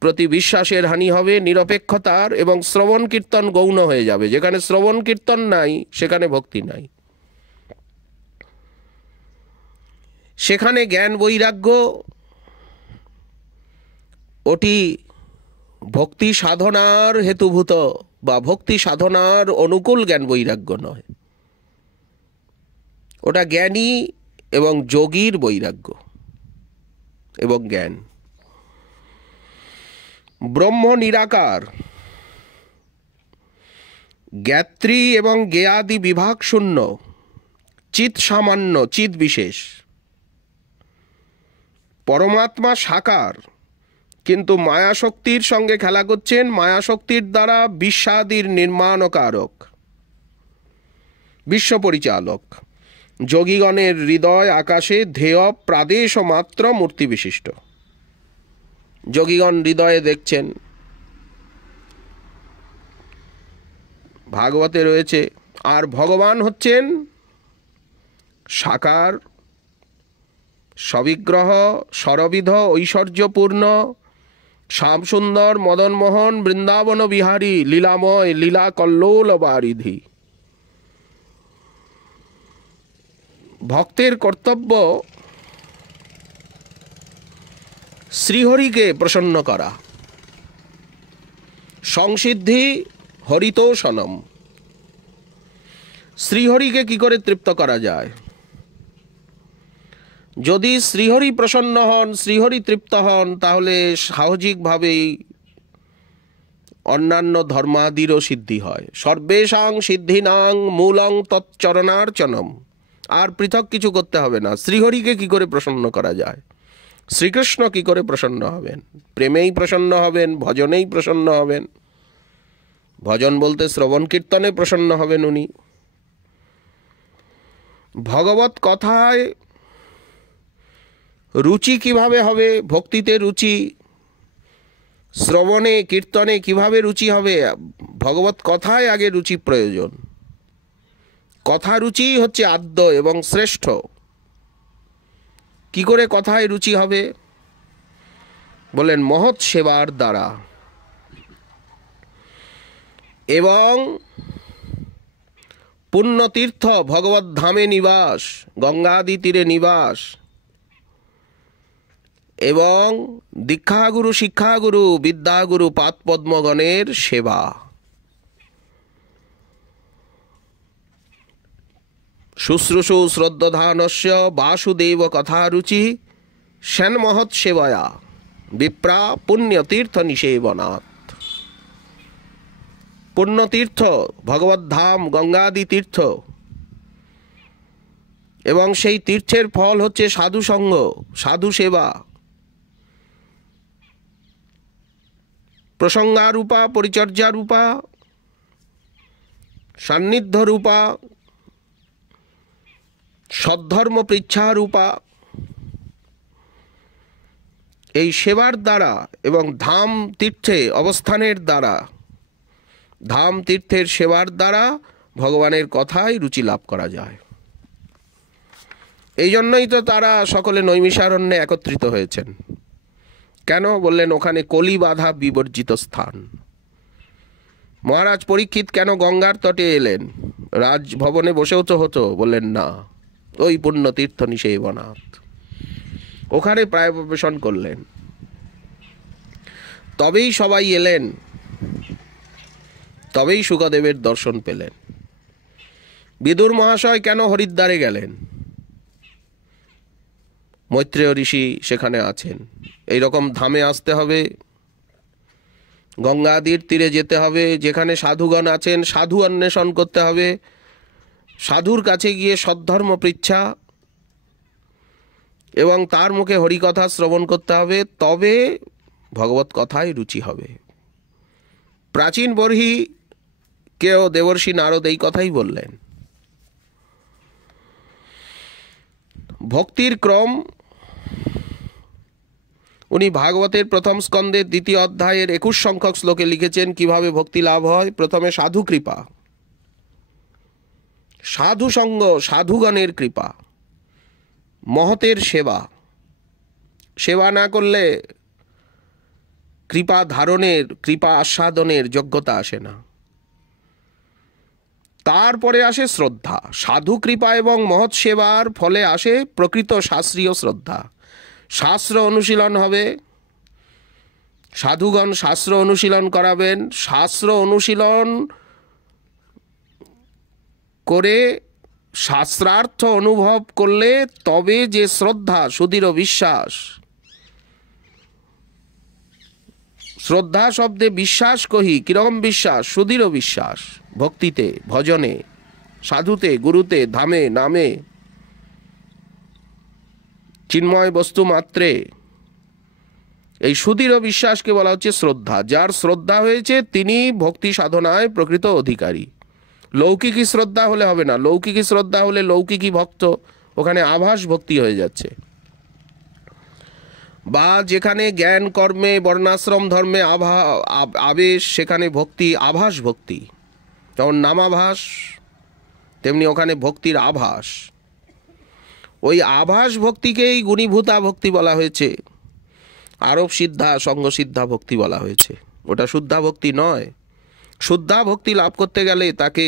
প্রতি বিশ্বাসের হানি হবে, নিরপেক্ষতার, এবং শ্রবণ কীর্তন গৌণ হয়ে যাবে। যেখানে শ্রবণ কীর্তন নাই সেখানে ভক্তি নাই। সেখানে জ্ঞান বৈরাগ্য ওটি ভক্তি সাধনার হেতুভূত বা ভক্তি সাধনার অনুকূল জ্ঞান বৈরাগ্য নয়, ওটা জ্ঞানী এবং যোগীর বৈরাগ্য এবং জ্ঞান। ব্রহ্ম নিরাকার, জ্ঞাত্রী এবং জ্ঞেয়াদি বিভাগ শূন্য, চিৎ সামান্য, চিৎ বিশেষ। পরমাত্মা সাকার, কিন্তু মায়াশক্তির সঙ্গে খেলা করছেন, মায়াশক্তির দ্বারা বিশ্বাদির নির্মাণকারক, বিশ্ব পরিচালক। যোগীগণের হৃদয় আকাশে ধেয় প্রাদেশ মাত্র মূর্তি বিশিষ্ট। যোগীগণ হৃদয়ে দেখছেন, ভাগবতে রয়েছে। আর ভগবান হচ্ছেন সাকার, সবিগ্রহ, সরবিধ, ঐশ্বর্যপূর্ণ, শ্যামসুন্দর, মদনমোহন, বৃন্দাবন বিহারী, লীলাময়, লীলা কল্লোল বারিধি। ভক্তের কর্তব্য শ্রীহরিকে প্রসন্ন করা। সংসিদ্ধি হরিতোষণম। শ্রীহরিকে কি করে তৃপ্ত করা যায়? যদি শ্রীহরি প্রসন্ন হন, শ্রীহরি তৃপ্ত হন, তাহলে সাহজিকভাবেই অন্যান্য ধর্মাদিরও সিদ্ধি হয়। সর্বেষাং সিদ্ধিনাং মূলং তৎচরণার্চনম। আর পৃথক কিছু করতে হবে না। শ্রীহরিকে কি করে প্রসন্ন করা যায়? শ্রীকৃষ্ণ কি করে প্রসন্ন হবেন? প্রেমেই প্রসন্ন হবেন, ভজনেই প্রসন্ন হবেন। ভজন বলতে শ্রবণ কীর্তনে প্রসন্ন হবেন উনি। ভগবত কথায় রুচি কিভাবে হবে? ভক্তিতে রুচি, শ্রবণে কীর্তনে কিভাবে রুচি হবে? ভগবত কথায় আগে রুচি প্রয়োজন। কথা রুচি হচ্ছে আদ্য এবং শ্রেষ্ঠ। কি করে কথায় রুচি হবে? বলেন মহৎ সেবার দ্বারা এবং পুণ্যতীর্থ ভগবত ধামে নিবাস, গঙ্গাদি তীরে নিবাস এবং দীক্ষাগুরু, শিক্ষাগুরু, বিদ্যাগুরু পাদপদ্মগণের সেবা। শুশ্রূষু শ্রদ্ধানস্য বাসুদেব কথারুচি সেনমহৎ সেবয়া বিপ্রা পুণ্যতীর্থ নিষেবনাথ। পুণ্যতীর্থ ভগবত ধাম, গঙ্গাদি তীর্থ, এবং সেই তীর্থের ফল হচ্ছে সাধু সঙ্গ, সাধু সেবা, প্রসঙ্গারূপা, পরিচর্যারূপা, সান্নিধ্যরূপা, সদ্ধর্ম পৃচ্ছারূপা। এই সেবার দ্বারা এবং ধাম তীর্থে অবস্থানের দ্বারা, ধাম তীর্থের সেবার দ্বারা ভগবানের কথায় রুচি লাভ করা যায়। এই জন্যই তো তারা সকলে নৈমিষারণ্যে একত্রিত হয়েছেন। কেন? বললেন ওখানে কলি বাধা বিবর্জিত স্থান। মহারাজ পরীক্ষিত কেন গঙ্গার তটে এলেন? রাজভবনে বসেও তো হতো। বললেন না, ওই পুণ্যতীর্থ নিষেবনাথ, ওখানে প্রায় প্রবেশন করলেন। তবেই সবাই এলেন, তবেই শুকদেবের দর্শন পেলেন। বিদুর মহাশয় কেন হরিদ্বারে গেলেন? মৈত্রেয় ঋষি সেখানে আছেন। এই রকম ধামে আসতে হবে, গঙ্গাদির তীরে যেতে হবে, যেখানে সাধুগণ আছেন সাধু অন্বেষণ করতে হবে, সাধুর কাছে গিয়ে সদ্ধর্ম পৃচ্ছা এবং তার মুখে হরিকথা শ্রবণ করতে হবে, তবে ভগবত কথায় রুচি হবে। প্রাচীন বর্হি কেও দেবর্ষি নারদ এই কথাই বললেন। ভক্তির ক্রম উনি ভাগবতের প্রথম স্কন্ধের 2য় অধ্যায়ের 21 সংখ্যক শ্লোকে লিখেছেন কিভাবে ভক্তি লাভ হয়। প্রথমে সাধু কৃপা, সাধু সঙ্গ, সাধুগণের কৃপা, মহতের সেবা। সেবা না করলে কৃপা ধারণের, কৃপা আস্বাদনের যোগ্যতা আসে না। তারপরে আসে শ্রদ্ধা। সাধু কৃপা এবং মহৎ সেবার ফলে আসে প্রকৃত শাস্ত্রীয় শ্রদ্ধা। শাস্ত্র অনুশীলন হবে, সাধুগণ শাস্ত্র অনুশীলন করাবেন। শাস্ত্র অনুশীলন করে শাস্ত্রার্থ অনুভব করলে তবে যে শ্রদ্ধা, সুদৃঢ় বিশ্বাস, শ্রদ্ধা শব্দে বিশ্বাস কহি, কিরকম বিশ্বাস? সুদৃঢ় বিশ্বাস ভক্তিতে, ভজনে, সাধুতে, গুরুতে, ধামে, নামে, চিন্ময় বস্তু মাত্রে। এই সুদৃঢ় বিশ্বাসকে বলা হচ্ছে শ্রদ্ধা। যার শ্রদ্ধা হয়েছে তিনি ভক্তি সাধনায় প্রকৃত অধিকারী। লৌকিকী শ্রদ্ধা হলে হবে না। লৌকিকী শ্রদ্ধা হলে লৌকিকী ভক্ত, ওখানে আভাস ভক্তি হয়ে যাচ্ছে। বা যেখানে জ্ঞান কর্মে বর্ণাশ্রম ধর্মে আবেশ, সেখানে ভক্তি আভাস ভক্তি। যেমন নামাভাস, তেমনি ওখানে ভক্তির আভাস। ওই আভাস ভক্তিকেই গুণীভূতা ভক্তি বলা হয়েছে, আরোপ সিদ্ধা, সঙ্গ সিদ্ধা ভক্তি বলা হয়েছে। ওটা শুদ্ধা ভক্তি নয়। শুদ্ধা ভক্তি লাভ করতে গেলে তাকে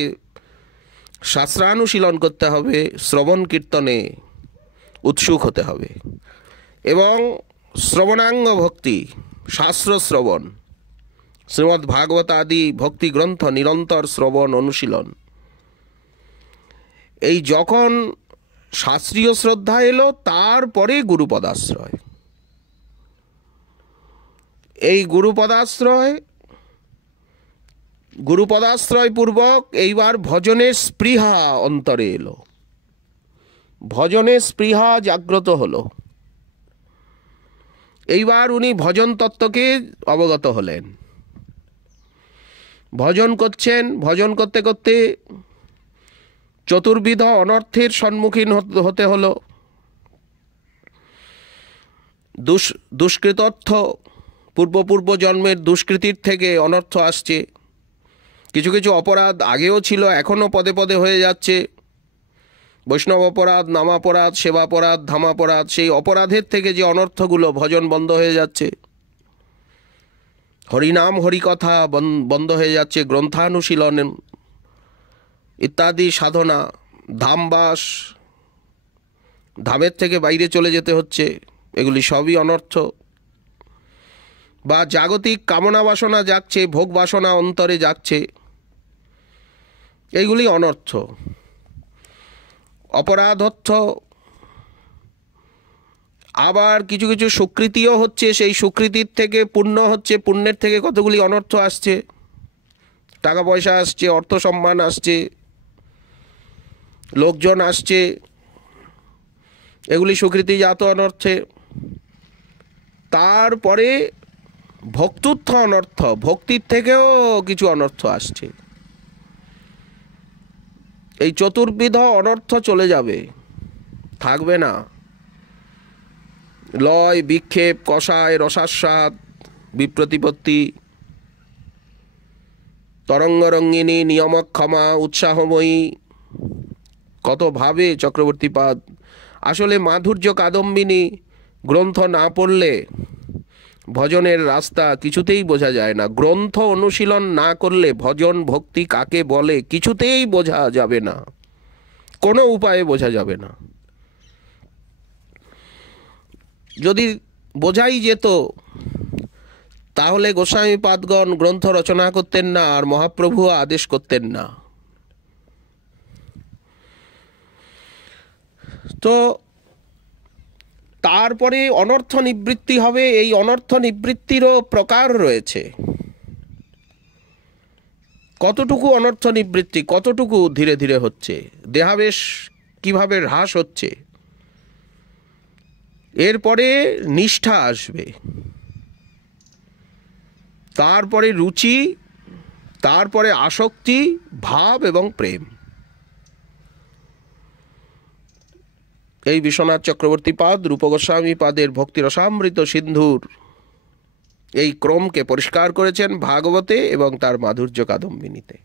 শাস্ত্রানুশীলন করতে হবে, শ্রবণ কীর্তনে উৎসুক হতে হবে, এবং শ্রবণাঙ্গ ভক্তি, শাস্ত্র শ্রবণ, শ্রীমদ্ ভাগবত আদি ভক্তি গ্রন্থ নিরন্তর শ্রবণ অনুশীলন। এই যখন শাস্ত্রীয় শ্রদ্ধা এলো, তারপরে গুরুপদাশ্রয়। এই গুরুপদাশ্রয় পূর্বক এইবার ভজনের স্পৃহা অন্তরে এলো, ভজনের স্পৃহা জাগ্রত হলো। এইবার উনি ভজন তত্ত্বকে অবগত হলেন। ভজন করছেন, ভজন করতে করতে চতুর্বিধ অনর্থের সম্মুখীন হতে হলো। দুষ্কৃতর্থ, পূর্ব জন্মের দুষ্কৃতির থেকে অনর্থ আসছে। কিছু কিছু অপরাধ আগেও ছিল, এখনও পদে পদে হয়ে যাচ্ছে। বৈষ্ণব অপরাধ, নামাপরাধ, সেবাপরাধ, ধামাপরাধ, সেই অপরাধের থেকে যে অনর্থগুলো, ভজন বন্ধ হয়ে যাচ্ছে, হরিনাম হরিকথা বন্ধ হয়ে যাচ্ছে, গ্রন্থানুশীলন ইত্যাদি সাধনা, ধামবাস, ধামের থেকে বাইরে চলে যেতে হচ্ছে, এগুলি সবই অনর্থ। বা জাগতিক কামনা বাসনা জাগছে, ভোগ বাসনা অন্তরে জাগছে, এইগুলি অনর্থ। অপরাধর্থ। আবার কিছু কিছু স্বীকৃতিও হচ্ছে, সেই স্বীকৃতির থেকে পুণ্য হচ্ছে, পুণ্যের থেকে কতগুলি অনর্থ আসছে, টাকা পয়সা আসছে, অর্থ সম্মান আসছে, লোকজন আসছে, এগুলি স্বীকৃতিজাত অনর্থে। তারপরে ভক্তুত্ব অনর্থ, ভক্তির থেকেও কিছু অনর্থ আসছে। এই চতুর্বিধ অনর্থ চলে যাবে, থাকবে না। লয়, বিক্ষেপ, কষায়, রসাস্বাদ, বিপ্রতিপত্তি, তরঙ্গরঙ্গিনী, নিয়মক্ষমা, উৎসাহময়ী, কত ভাবে চক্রবর্তীপাদ। আসলে মাধুর্য কাদম্বিনী গ্রন্থ না পড়লে ভজনের রাস্তা কিছুতেই বোঝা যায় না। গ্রন্থ অনুশীলন না করলে ভজন ভক্তি কাকে বলে কিছুতেই বোঝা যাবে না, কোনো উপায়ে বোঝা যাবে না। যদি বোঝাই যেত তাহলে গোস্বামীপাদগণ গ্রন্থ রচনা করতেন না, আর মহাপ্রভুও আদেশ করতেন না। তো তারপরে অনর্থ নিবৃত্তি হবে। এই অনর্থ নিবৃত্তিরও প্রকার রয়েছে। কতটুকু অনর্থ নিবৃত্তি, কতটুকু ধীরে ধীরে হচ্ছে, দেহাবেশ কিভাবে হ্রাস হচ্ছে, এরপরে নিষ্ঠা আসবে, তারপরে রুচি, তারপরে আসক্তি, ভাব এবং প্রেম। এই বিশ্বনাথ চক্রবর্তী পাদ, রূপ গোস্বামী পাদের ভক্তি রসামৃত সিন্ধুর এই ক্রমকে পরিষ্কার করেছেন ভাগবতে এবং তার মাধুর্য কাদম্বিনীতে।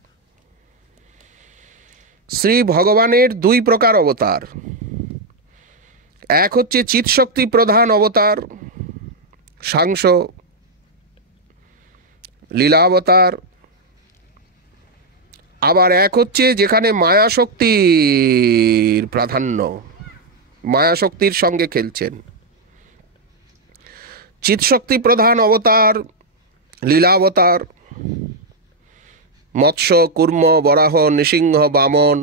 শ্রী ভগবানের দুই প্রকার অবতার। এক হচ্ছে চিৎশক্তি প্রধান অবতার, সাংস লীলাবতার। আবার এক হচ্ছে যেখানে মায়াশক্তির প্রাধান্য, মায়াশক্তির সঙ্গে খেলছেন। চিৎশক্তি প্রধান অবতার লীলাবতার, মৎস্য, কুর্ম, বরাহ, নৃসিংহ, বামন,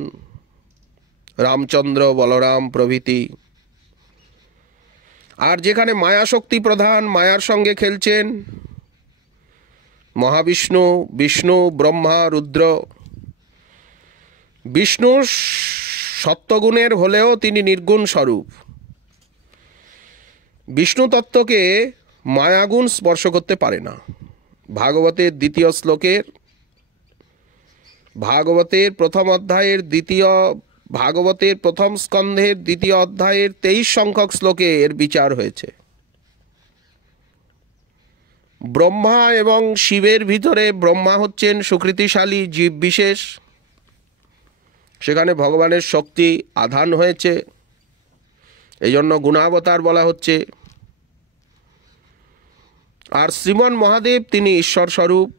রামচন্দ্র, বলরাম প্রভৃতি। আর যেখানে মায়াশক্তি প্রধান, মায়ার সঙ্গে খেলছেন মহাবিষ্ণু, বিষ্ণু, ব্রহ্মা, রুদ্র। বিষ্ণু সত্যগুণের হলেও তিনি নির্গুণ স্বরূপ। বিষ্ণু তত্ত্বকে মায়াগুণ স্পর্শ করতে পারে না। ভাগবতের দ্বিতীয় শ্লোকের, ভাগবতের প্রথম অধ্যায়ের দ্বিতীয়, ভাগবতের প্রথম স্কন্ধের দ্বিতীয় অধ্যায়ের 23 সংখ্যক শ্লোকে এর বিচার হয়েছে। ব্রহ্মা এবং শিবের ভিতরে ব্রহ্মা হচ্ছেন সুকৃতিশালী জীব বিশেষ, সেখানে ভগবানের শক্তি আধান হয়েছে, এই জন্য গুণাবতার বলা হচ্ছে। আর শ্রীমন মহাদেব তিনি ঈশ্বর স্বরূপ।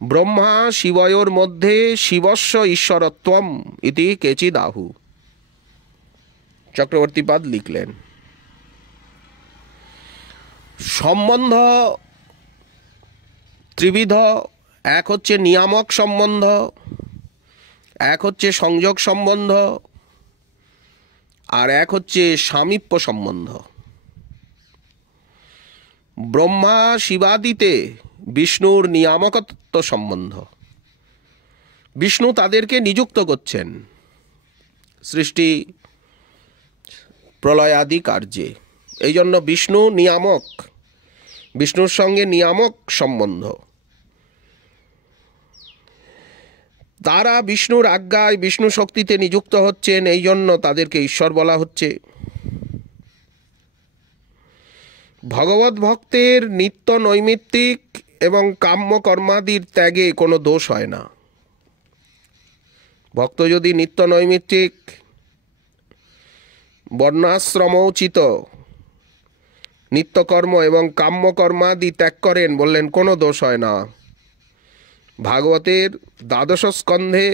ব্রহ্মা শিবয়োর মধ্যে শিবস্য ঈশ্বরত্বম ইতি কেচিদাহু, চক্রবর্তীপাদ লিখলেন। সম্বন্ধ ত্রিবিধ। এক হচ্ছে নিয়ামক সম্বন্ধ, এক হচ্ছে সংযোগ সম্বন্ধ, আর এক হচ্ছে সামীপ্য সম্বন্ধ। ব্রহ্মা শিবাদিতে বিষ্ণুর নিয়ামকত্ব সম্বন্ধ। বিষ্ণু তাদেরকে নিযুক্ত করছেন সৃষ্টি প্রলয় আদি কার্যে, এই জন্য বিষ্ণু নিয়ামক, বিষ্ণুর সঙ্গে নিয়ামক সম্বন্ধ। তারা বিষ্ণুর আজ্ঞায় বিষ্ণু শক্তিতে নিযুক্ত হচ্ছেন, এই জন্য তাদেরকে ঈশ্বর বলা হচ্ছে। ভগবত ভক্তের নিত্য নৈমিত্তিক এবং কাম্য কর্মাদির ত্যাগে কোনো দোষ হয় না। ভক্ত যদি নিত্য নৈমিত্তিক বর্ণাশ্রমোচিত নিত্যকর্ম এবং কাম্যকর্মাদি ত্যাগ করেন, বললেন কোনো দোষ হয় না। ভাগবতের ১২ স্কন্ধে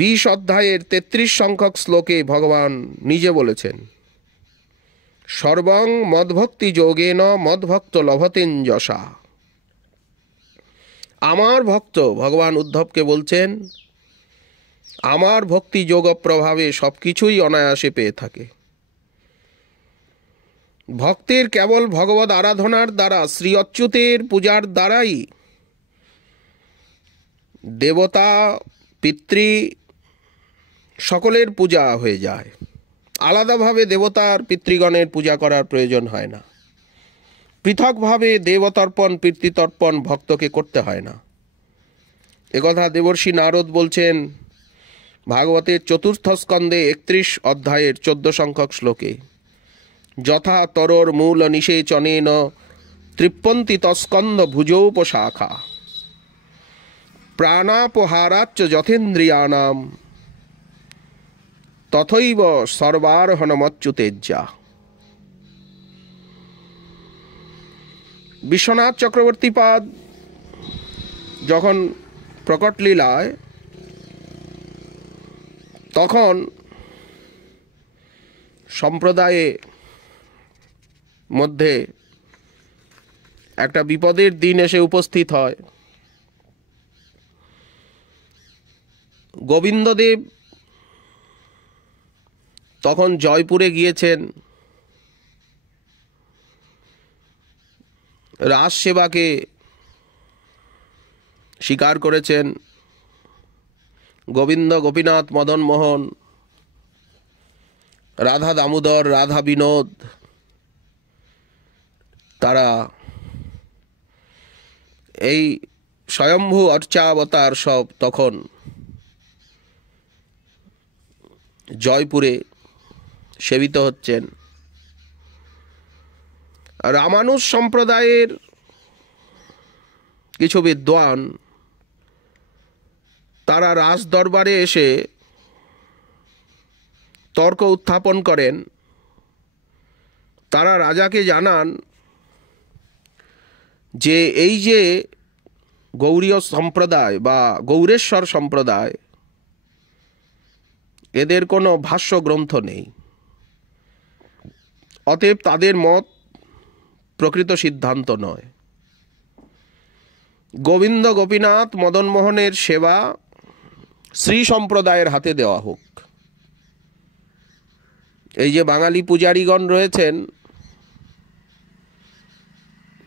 ২০ অধ্যায়ের ৩৩ সংখ্যক শ্লোকে ভগবান নিজে বলেছেন, সর্বং মদ্ভক্তি যোগেন মদ্ভক্ত লভতেন যশা। আমার ভক্ত, ভগবান উদ্ধবকে বলছেন, আমার ভক্তি যোগ প্রভাবে সব কিছুই অনায়াসে পেয়ে থাকে। ভক্তের কেবল ভগবত আরাধনার দ্বারা, শ্রী অচ্যুতের পূজার দ্বারাই দেবতা পিতৃ সকলের পূজা হয়ে যায়। আলাদাভাবে দেবতার পিতৃগণের পূজা করার প্রয়োজন হয় না। পৃথকভাবে দেবতর্পণ পিতৃতর্পণ ভক্তকে করতে হয় না। একথা দেবর্ষি নারদ বলছেন ভাগবতের ৪র্থ স্কন্ধে ৩১ অধ্যায়ের ১৪ সংখ্যক শ্লোকে, যথা তরোর মূল নিষেচনেন তৃপ্পন্তি তস্কন্ধ ভুজোপশাখা প্রাণাপহারাচ্চ যথেন্দ্রিয়ানাম তথৈব সর্বারোহণমচ্যুতেজ্জা। বিশ্বনাথ চক্রবর্তীপাদ যখন প্রকট লীলায়, তখন সম্প্রদায়ে মধ্যে একটা বিপদের দিন এসে উপস্থিত হয়। গোবিন্দদেব তখন জয়পুরে গিয়েছেন, রাস সেবাকে স্বীকার করেছেন। গোবিন্দ, গোপীনাথ, মদন মোহন, রাধা দামোদর, রাধা বিনোদ, তারা এই স্বয়ম্ভু অর্চাবতার সব তখন জয়পুরে সেবিত হচ্ছেন। রামানুজ সম্প্রদায়ের কিছু বিদ্বান তারা রাজ দরবারে এসে তর্ক উত্থাপন করেন। তারা রাজাকে জানান যে এই যে গৌড়ীয় সম্প্রদায় বা গৌরেশ্বর সম্প্রদায়, এদের কোনো ভাষ্য গ্রন্থ নেই, অতএব তাদের মত প্রকৃত সিদ্ধান্ত নয়। গোবিন্দ, গোপীনাথ, মদন মোহনের সেবা শ্রী সম্প্রদায়ের হাতে দেওয়া হোক। এই যে বাঙালি পূজারীগণ রয়েছেন,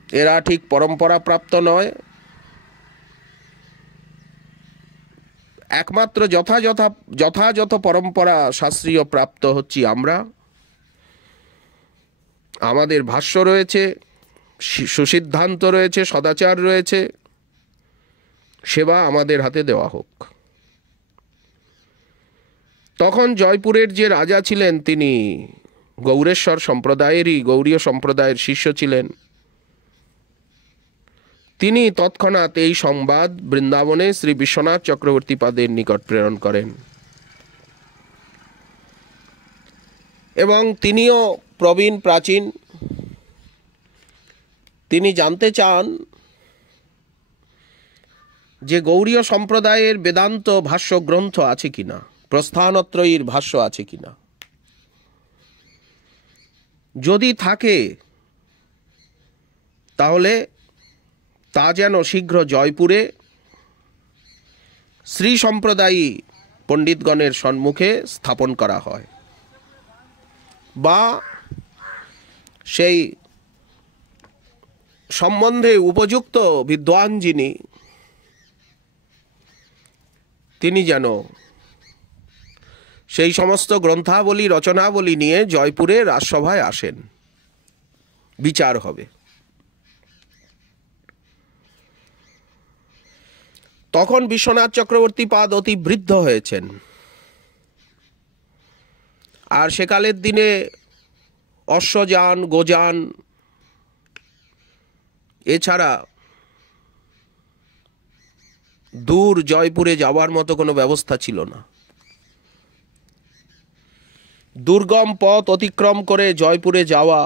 এরা ঠিক পরম্পরা প্রাপ্ত নয়। একমাত্র যথাযথ পরম্পরা শাস্ত্রীয় প্রাপ্ত হচ্ছি আমরা। আমাদের ভাষ্য রয়েছে, সুসিদ্ধান্ত রয়েছে, সদাচার রয়েছে, সেবা আমাদের হাতে দেওয়া হোক। তখন জয়পুরের যে রাজা ছিলেন, তিনি গৌরেশ্বর সম্প্রদায়েরই, গৌড়ীয় সম্প্রদায়ের শিষ্য ছিলেন। তিনি তৎক্ষণাৎ এই সংবাদ বৃন্দাবনে শ্রী বিশ্বনাথ চক্রবর্তীপাদের নিকট প্রেরণ করেন এবং তিনিও প্রবীণ প্রাচীন। তিনি জানতে চান যে গৌড়ীয় সম্প্রদায়ের বেদান্ত ভাষ্য গ্রন্থ আছে কিনা, প্রস্থানত্রয়ীর ভাষ্য আছে কিনা। যদি থাকে তাহলে তা যেন শীঘ্র জয়পুরে শ্রী সম্প্রদায়ী পণ্ডিতগণের সম্মুখে স্থাপন করা হয়, বা সেই সম্বন্ধে উপযুক্ত বিদ্বান যিনি, তিনি যেন সেই সমস্ত গ্রন্থাবলী রচনাবলী নিয়ে জয়পুরে রাজসভায় আসেন, বিচার হবে। তখন বিশ্বনাথ চক্রবর্তীপাদ অতি বৃদ্ধ হয়েছেন, আর সেকালের দিনে অশ্বযান, গোযান এছাড়া দূর জয়পুরে যাওয়ার মতো কোনো ব্যবস্থা ছিল না। দুর্গম পথ অতিক্রম করে জয়পুরে যাওয়া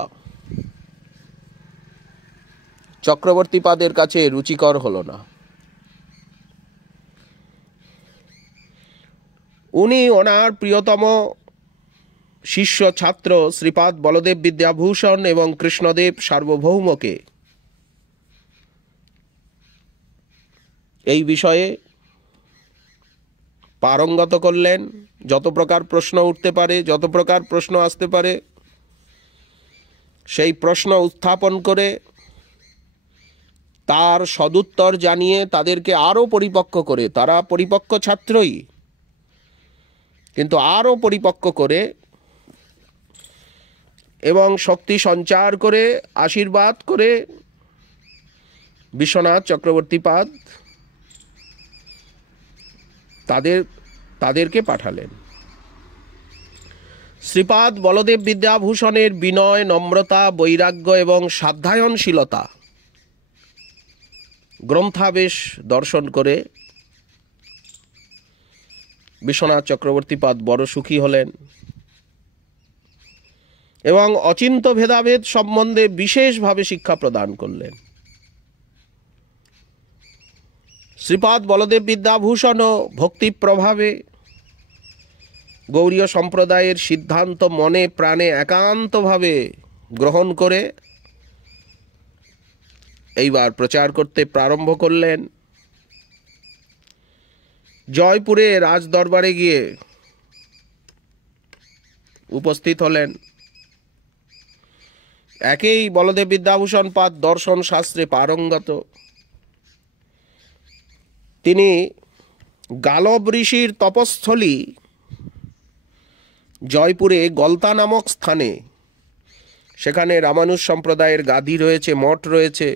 চক্রবর্তীপাদের কাছে রুচিকর হলো না। উনি ওনার প্রিয়তম শিষ্য ছাত্র শ্রীপাদ বলদেব বিদ্যাভূষণ এবং কৃষ্ণদেব সার্বভৌমকে এই বিষয়ে পারঙ্গত করলেন। যত প্রকার প্রশ্ন উঠতে পারে, যত প্রকার প্রশ্ন আসতে পারে, সেই প্রশ্ন উত্থাপন করে তার সদুত্তর জানিয়ে তাদেরকে আরও পরিপক্ক করে, তারা পরিপক্ক ছাত্রই, কিন্তু আরও পরিপক্ক করে এবং শক্তি সঞ্চার করে আশীর্বাদ করে বিশ্বনাথ চক্রবর্তীপাদ তাদেরকে পাঠালেন। শ্রীপাদ বলদেব বিদ্যাভূষণের বিনয়, নম্রতা, বৈরাগ্য এবং সাধ্যায়নশীলতা গ্রন্থাবেশ দর্শন করে বিশ্বনাথ চক্রবর্তীপাদ বড় সুখী হলেন এবং অচিন্ত ভেদাভেদ সম্বন্ধে বিশেষভাবে শিক্ষা প্রদান করলেন। শ্রীপাদ বলদেব বিদ্যাভূষণও ভক্তি প্রভাবে গৌড়ীয় সম্প্রদায়ের সিদ্ধান্ত মনে প্রাণে একান্তভাবে গ্রহণ করে এইবার প্রচার করতে প্রারম্ভ করলেন। জয়পুরে রাজদরবারে গিয়ে উপস্থিত হলেন। একেই বলদেব বিদ্যাভূষণ পাদ দর্শন শাস্ত্রে পারঙ্গত। তিনি গালব ঋষির তপস্থলী জয়পুরে গলতা নামক স্থানে, সেখানে রামানুজ সম্প্রদায়ের গাদি রয়েছে, মঠ রয়েছে,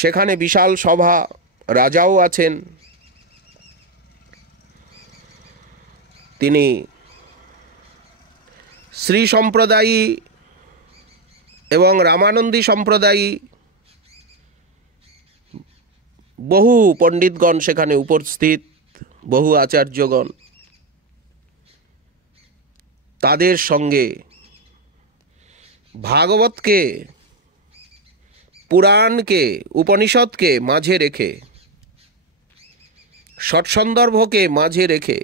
সেখানে বিশাল সভা, রাজাও আছেন। তিনি শ্রী সম্প্রদায়ী এবং রামানন্দী সম্প্রদায়ী বহু পণ্ডিতগণ সেখানে উপস্থিত, বহু আচার্যগণ, তাদের সঙ্গে ভাগবতকে, পুরাণকে, উপনিষদকে মাঝে রেখে, সৎসন্দর্ভকে মাঝে রেখে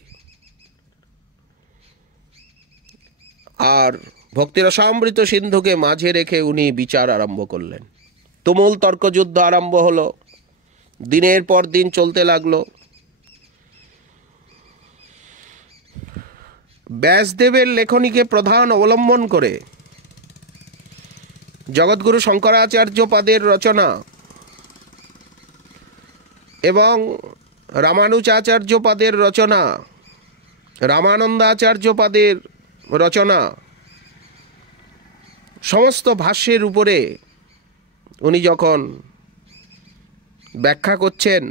আর ভক্তিরসামৃত সিন্ধুকে মাঝে রেখে উনি বিচার আরম্ভ করলেন। তুমুল তর্কযুদ্ধ আরম্ভ হলো, দিনের পর দিন চলতে লাগলো। ব্যাসদেবের লেখনীকে প্রধান অবলম্বন করে জগৎগুরু শঙ্করাচার্য পাদের রচনা এবং রামানুজাচার্য পাদের রচনা, রামানন্দাচার্য পাদের রচনা, সমস্ত ভাষ্যের উপরে উনি যখন ব্যাখ্যা করছেন,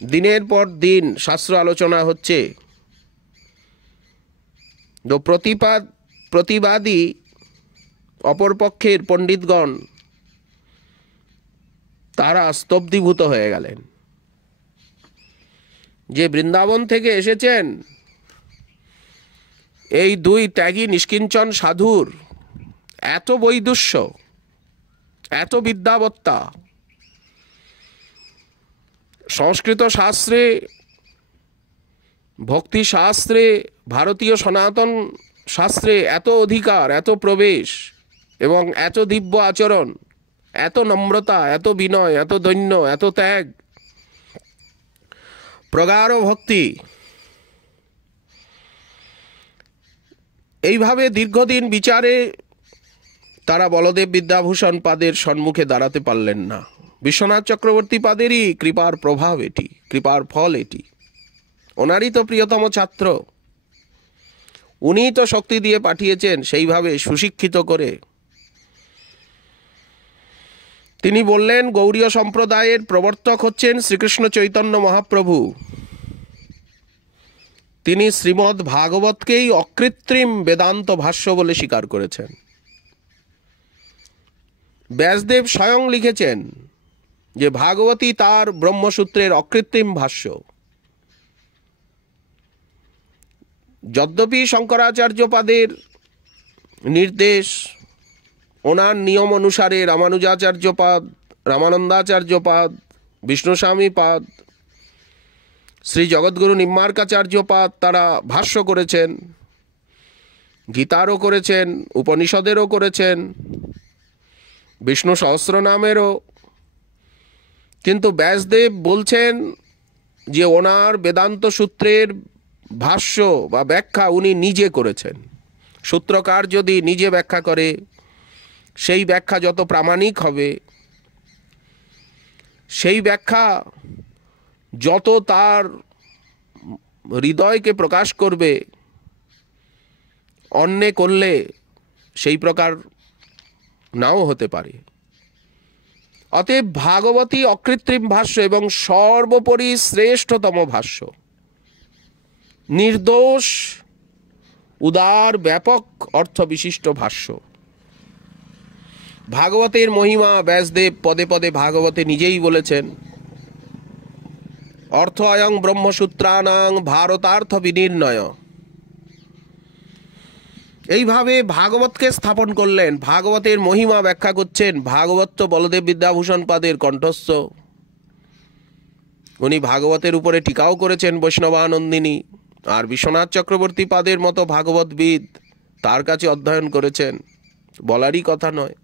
দিনের পর দিন শাস্ত্র আলোচনা হচ্ছে, তো প্রতিবাদী অপরপক্ষের পণ্ডিতগণ তারা স্তব্ধীভূত হয়ে গেলেন। যে বৃন্দাবন থেকে এসেছেন এই দুই ত্যাগী নিষ্কিঞ্চন সাধুর এত বৈদুষ্য, এত বিদ্যাবত্তা, সংস্কৃত শাস্ত্রে, ভক্তি শাস্ত্রে, ভারতীয় সনাতন শাস্ত্রে এত অধিকার, এত প্রবেশ এবং এত দিব্য আচরণ, এত নম্রতা, এত বিনয়, এত দৈন্য, এত ত্যাগ, প্রগাঢ় ভক্তি, এইভাবে দীর্ঘদিন বিচারে তারা বলদেব বিদ্যাভূষণ পাদের সম্মুখে দাঁড়াতে পারলেন না। বিশ্বনাথ চক্রবর্তী পাদেরই কৃপার প্রভাব এটি, কৃপার ফল এটি। ওনারই তো প্রিয়তম ছাত্র, উনিই তো শক্তি দিয়ে পাঠিয়েছেন সেইভাবে সুশিক্ষিত করে। তিনি বললেন, গৌড়ীয় সম্প্রদায়ের প্রবর্তক হচ্ছেন শ্রীকৃষ্ণ চৈতন্য মহাপ্রভু। তিনি শ্রীমদ্ ভাগবতকেই অকৃত্রিম বেদান্ত ভাষ্য বলে স্বীকার করেছেন। ব্যাসদেব স্বয়ং লিখেছেন যে ভাগবতী তার ব্রহ্মসূত্রের অকৃত্রিম ভাষ্য। যদ্যপি শঙ্করাচার্যপাদের নির্দেশ, ওনার নিয়ম অনুসারে রামানুজাচার্যপাদ, রামানন্দাচার্যপাদ, বিষ্ণুস্বামীপাদ, শ্রী জগদ্গুরু নিম্বার্কাচার্যপাদ তারা ভাষ্য করেছেন, গীতারও করেছেন, উপনিষদেরও করেছেন, বিষ্ণু সহস্রনামেরও। কিন্তু ব্যাসদেব বলছেন যে ওনার বেদান্ত সূত্রের ভাষ্য বা ব্যাখ্যা উনি নিজে করেছেন। সূত্রকার যদি নিজে ব্যাখ্যা করে, সেই ব্যাখ্যা যত প্রামাণিক হবে, সেই ব্যাখ্যা যত তার হৃদয়কে প্রকাশ করবে, অন্যে করলে সেই প্রকার নাও হতে পারে। অতএব ভাগবতী অকৃত্রিম ভাষ্য এবং সর্বোপরি শ্রেষ্ঠতম ভাষ্য, নির্দোষ, উদার, ব্যাপক অর্থ বিশিষ্ট ভাষ্য। ভাগবতের মহিমা ব্যাসদেব পদে পদে ভাগবতে নিজেই বলেছেন, অর্থ অয়ং ব্রহ্মসূত্রানাং ভারতার্থ বিনির্ণয়। এইভাবে ভাগবতকে স্থাপন করলেন, ভাগবতের মহিমা ব্যাখ্যা করছেন। ভাগবত তো বলদেব বিদ্যাভূষণ পাদের কণ্ঠস্থ, উনি ভাগবতের উপরে টিকাও করেছেন বৈষ্ণবানন্দিনী, আর বিশ্বনাথ চক্রবর্তী পাদের মতো ভাগবতবিদ তার কাছে অধ্যয়ন করেছেন, বলারই কথা নয়।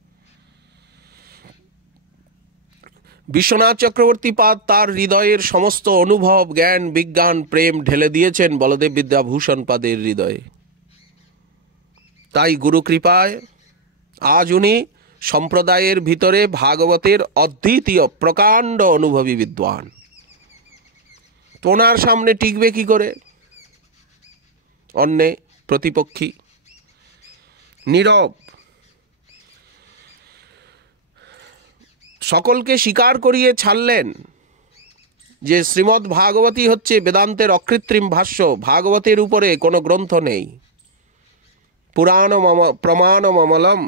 বিশ্বনাথ চক্রবর্তী পাদ তার হৃদয়ের সমস্ত অনুভব, জ্ঞান, বিজ্ঞান, প্রেম ঢেলে দিয়েছেন বলদেব বিদ্যাভূষণ পাদের হৃদয়ে। তাই গুরু কৃপায় আজ উনি সম্প্রদায়ের ভিতরে ভাগবতের অদ্বিতীয় প্রকাণ্ড অনুভবী বিদ্বান। ওনার সামনে টিকবে কি করে অন্যে প্রতিপক্ষী? নীরব। সকলকে স্বীকার করিয়ে ছাড়লেন যে শ্রীমদ্ ভাগবতী হচ্ছে বেদান্তের অকৃত্রিম ভাষ্য, ভাগবতের উপরে কোনো গ্রন্থ নেই। পুরাণ প্রমাণ মমলম।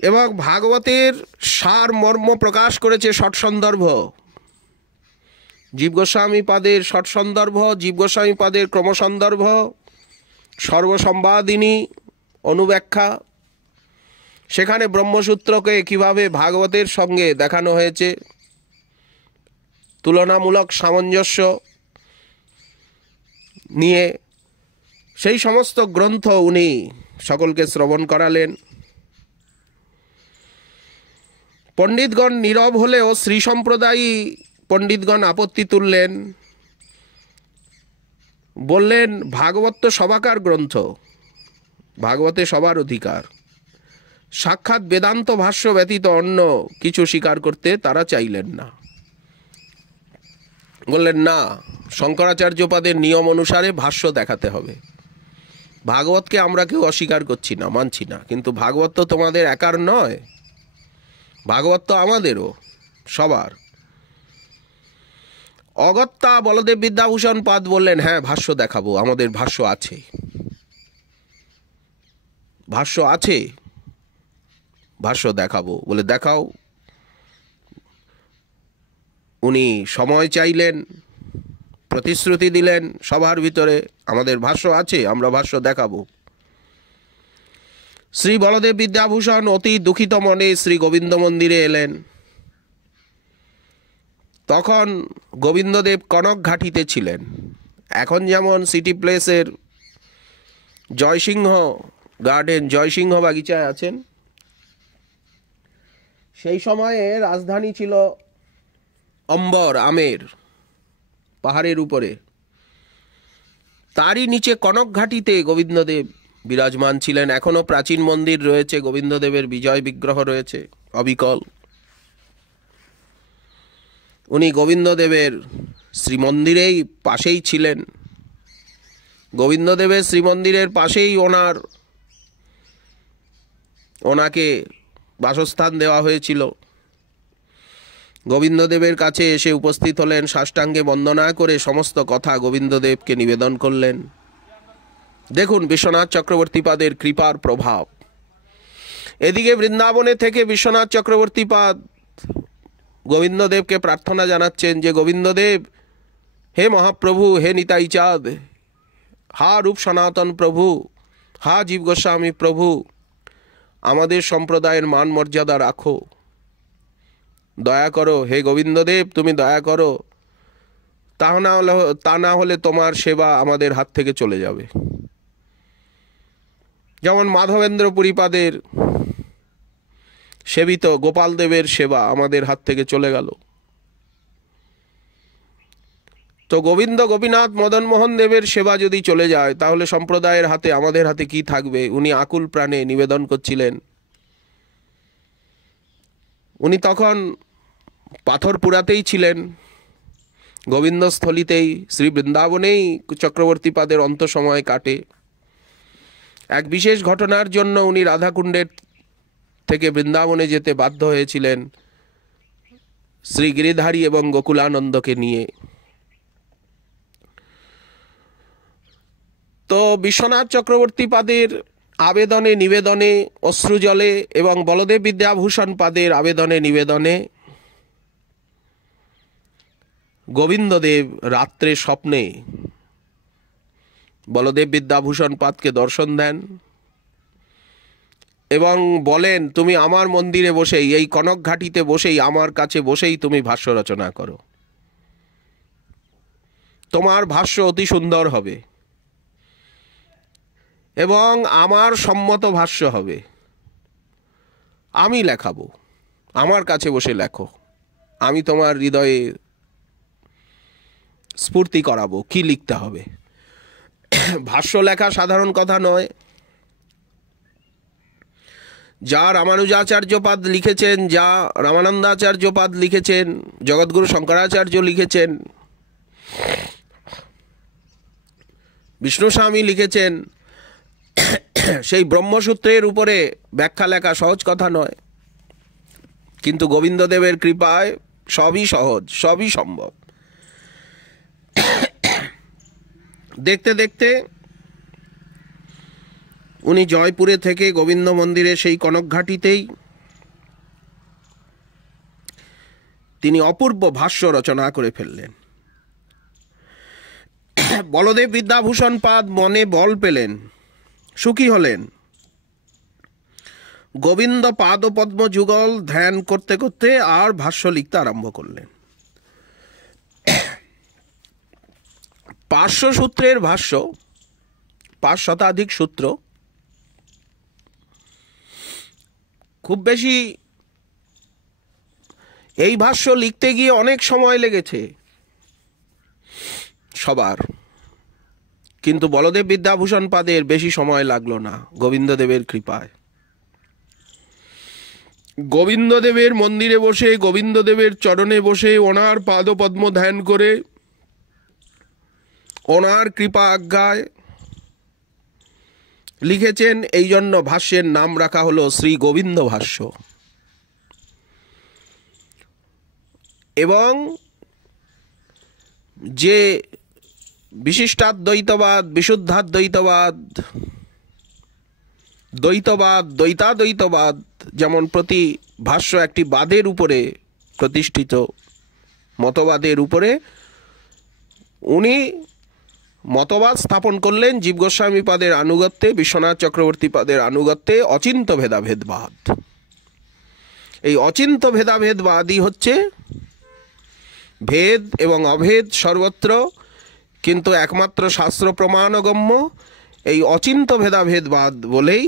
এবং ভাগবতের সার মর্ম প্রকাশ করেছে ষট সন্দর্ভ। জীব গোস্বামী পাদের ষট সন্দর্ভ, জীব গোস্বামী পাদের ক্রমসন্দর্ভ, সর্বসম্বাদিনী অনুব্যাখ্যা। সেখানে ব্রহ্মসূত্রকে কিভাবে ভাগবতের সঙ্গে দেখানো হয়েছে, তুলনামূলক সামঞ্জস্য নিয়ে সেই সমস্ত গ্রন্থ উনি সকলকে শ্রবণ করালেন। পণ্ডিতগণ নীরব হলেও শ্রী সম্প্রদায়ী পণ্ডিতগণ আপত্তি তুললেন, বললেন ভাগবত তো সবাকার গ্রন্থ, ভাগবতে সবার অধিকার। সাক্ষাৎ বেদান্ত ভাষ্য ব্যতীত অন্য কিছু স্বীকার করতে তারা চাইলেন না। বললেন না, শঙ্করাচার্যপাদের নিয়ম অনুসারে ভাষ্য দেখাতে হবে। ভাগবতকে আমরা কেউ অস্বীকার করছি না, মানছি না, কিন্তু ভাগবত তো তোমাদের একার নয়, ভাগবত তো আমাদেরও, সবার। অগত্যা বলদেব বিদ্যাভূষণ পাদ বললেন, হ্যাঁ ভাষ্য দেখাবো, আমাদের ভাষ্য আছে, ভাষ্য আছে, ভাষ্য দেখাবো। বলে দেখাও। উনি সময় চাইলেন, প্রতিশ্রুতি দিলেন সবার ভিতরে, আমাদের ভাষ্য আছে, আমরা ভাষ্য দেখাবো। শ্রী বলদেব বিদ্যাভূষণ অতি দুঃখিত মনে শ্রী গোবিন্দ মন্দিরে এলেন। তখন গোবিন্দদেব কনক ঘাটিতে ছিলেন। এখন যেমন সিটি প্লেসের জয়সিংহ গার্ডেন, জয়সিংহ বাগিচায় আছেন, সেই সময়ে রাজধানী ছিল অম্বর, আমের পাহাড়ের উপরে। তারই নিচে কনক ঘাটিতে গোবিন্দদেব বিরাজমান ছিলেন। এখনো প্রাচীন মন্দির রয়েছে, গোবিন্দদেবের বিজয় বিগ্রহ রয়েছে অবিকল। উনি গোবিন্দদেবের শ্রীমন্দিরেই পাশেই ছিলেন। গোবিন্দদেবের শ্রীমন্দিরের পাশেই ওনাকে বাসস্থান দেওয়া হয়েছিল। গোবিন্দদেবের কাছে এসে উপস্থিত হলেন, সাষ্টাঙ্গে বন্দনা করে সমস্ত কথা গোবিন্দদেবকে নিবেদন করলেন। দেখুন বিশ্বনাথ চক্রবর্তীপাদের কৃপার প্রভাব। এদিকে বৃন্দাবনে থেকে বিশ্বনাথ চক্রবর্তীপাদ গোবিন্দদেবকে প্রার্থনা জানাচ্ছেন যে গোবিন্দদেব, হে মহাপ্রভু, হে নিতাই চাঁদ, হা রূপ সনাতন প্রভু, হা জীব গোস্বামী প্রভু, আমাদের সম্প্রদায়ের মান মর্যাদা রাখো, দয়া করো, হে গোবিন্দদেব তুমি দয়া করো, তা না হলে তোমার সেবা আমাদের হাত থেকে চলে যাবে। যেমন মাধবেন্দ্র পুরীপাদের সেবিত গোপাল দেবের সেবা আমাদের হাত থেকে চলে গেল, তো গোবিন্দ গোপীনাথ মদন মোহন দেবের সেবা যদি চলে যায় তাহলে সম্প্রদায়ের হাতে, আমাদের হাতে কি থাকবে? উনি আকুল প্রাণে নিবেদন করছিলেন। উনি তখন পাথর পুরাতেই ছিলেন, গোবিন্দস্থলিতেই, শ্রী বৃন্দাবনেই চক্রবর্তীপাদের অন্তসময় কাটে। এক বিশেষ ঘটনার জন্য উনি রাধাকুণ্ডের থেকে বৃন্দাবনে যেতে বাধ্য হয়েছিলেন শ্রী গিরিধারী এবং গোকুলানন্দকে নিয়ে। তো বিশ্বনাথ চক্রবর্তীপাদের আবেদনে নিবেদনে, অশ্রুজলে এবং বলদেব বিদ্যাভূষণ পাদের আবেদনে নিবেদনে গোবিন্দদেব রাত্রে স্বপ্নে বলদেব বিদ্যাভূষণ পাদকে দর্শন দেন এবং বলেন, তুমি আমার মন্দিরে বসেই, এই কনক ঘাটিতে বসেই, আমার কাছে বসেই তুমি ভাষ্য রচনা করো, তোমার ভাষ্য অতি সুন্দর হবে এবং আমার সম্মত ভাষ্য হবে, আমি লেখাবো, আমার কাছে বসে লেখো, আমি তোমার হৃদয়ে স্ফূর্তি করাবো কি লিখতে হবে। ভাষ্য লেখা সাধারণ কথা নয়। যা রামানুজাচার্যপাদ লিখেছেন, যা রামানন্দাচার্যপাদ লিখেছেন, জগৎগুরু শঙ্করাচার্য লিখেছেন, বিষ্ণুস্বামী লিখেছেন, সেই ব্রহ্মসূত্রের উপরে ব্যাখ্যা লেখা সহজ কথা নয়। কিন্তু গোবিন্দদেবের কৃপায় সবই সহজ, সবই সম্ভব। দেখতে দেখতে উনি জয়পুরে থেকে গোবিন্দ মন্দিরে সেই কনকঘাটিতেই তিনি অপূর্ব ভাষ্য রচনা করে ফেললেন। বলদেব বিদ্যাভূষণ পাদ মনে বল পেলেন, সুখী হলেন। গোবিন্দ পাদ ও পদ্ম যুগল ধ্যান করতে করতে আর ভাষ্য লিখতে আরম্ভ করলেন। 500 সূত্রের ভাষ্য, 5 শতাধিক সূত্র, খুব বেশি এই ভাষ্য লিখতে গিয়ে অনেক সময় লেগেছে সবার, কিন্তু বলদেব বিদ্যাভূষণ পাদের বেশি সময় লাগলো না গোবিন্দদেবের কৃপায়। গোবিন্দদেবের মন্দিরে বসে, গোবিন্দদেবের চরণে বসে, ওনার পাদপদ্ম ধ্যান করে, ওনার কৃপা আজ্ঞায় লিখেছেন। এই জন্য ভাষ্যের নাম রাখা হলো শ্রী গোবিন্দ ভাষ্য। এবং যে বিশিষ্টাদ্বৈতবাদ, বিশুদ্ধাদ্বৈতবাদ, দ্বৈতবাদ, দ্বৈতাদ্বৈতবাদ, যেমন প্রতি ভাষ্য একটি বাদের উপরে প্রতিষ্ঠিত, মতবাদের উপরে উনি মতবাদ স্থাপন করলেন জীব গোস্বামী পাদের আনুগত্যে, বিশ্বনাথ চক্রবর্তী পাদের আনুগত্যে অচিন্ত ভেদাভেদবাদ। এই অচিন্ত ভেদাভেদবাদই হচ্ছে ভেদ এবং অভেদ সর্বত্র, কিন্তু একমাত্র শাস্ত্র প্রমাণগম্য এই অচিন্ত ভেদাভেদবাদ বলেই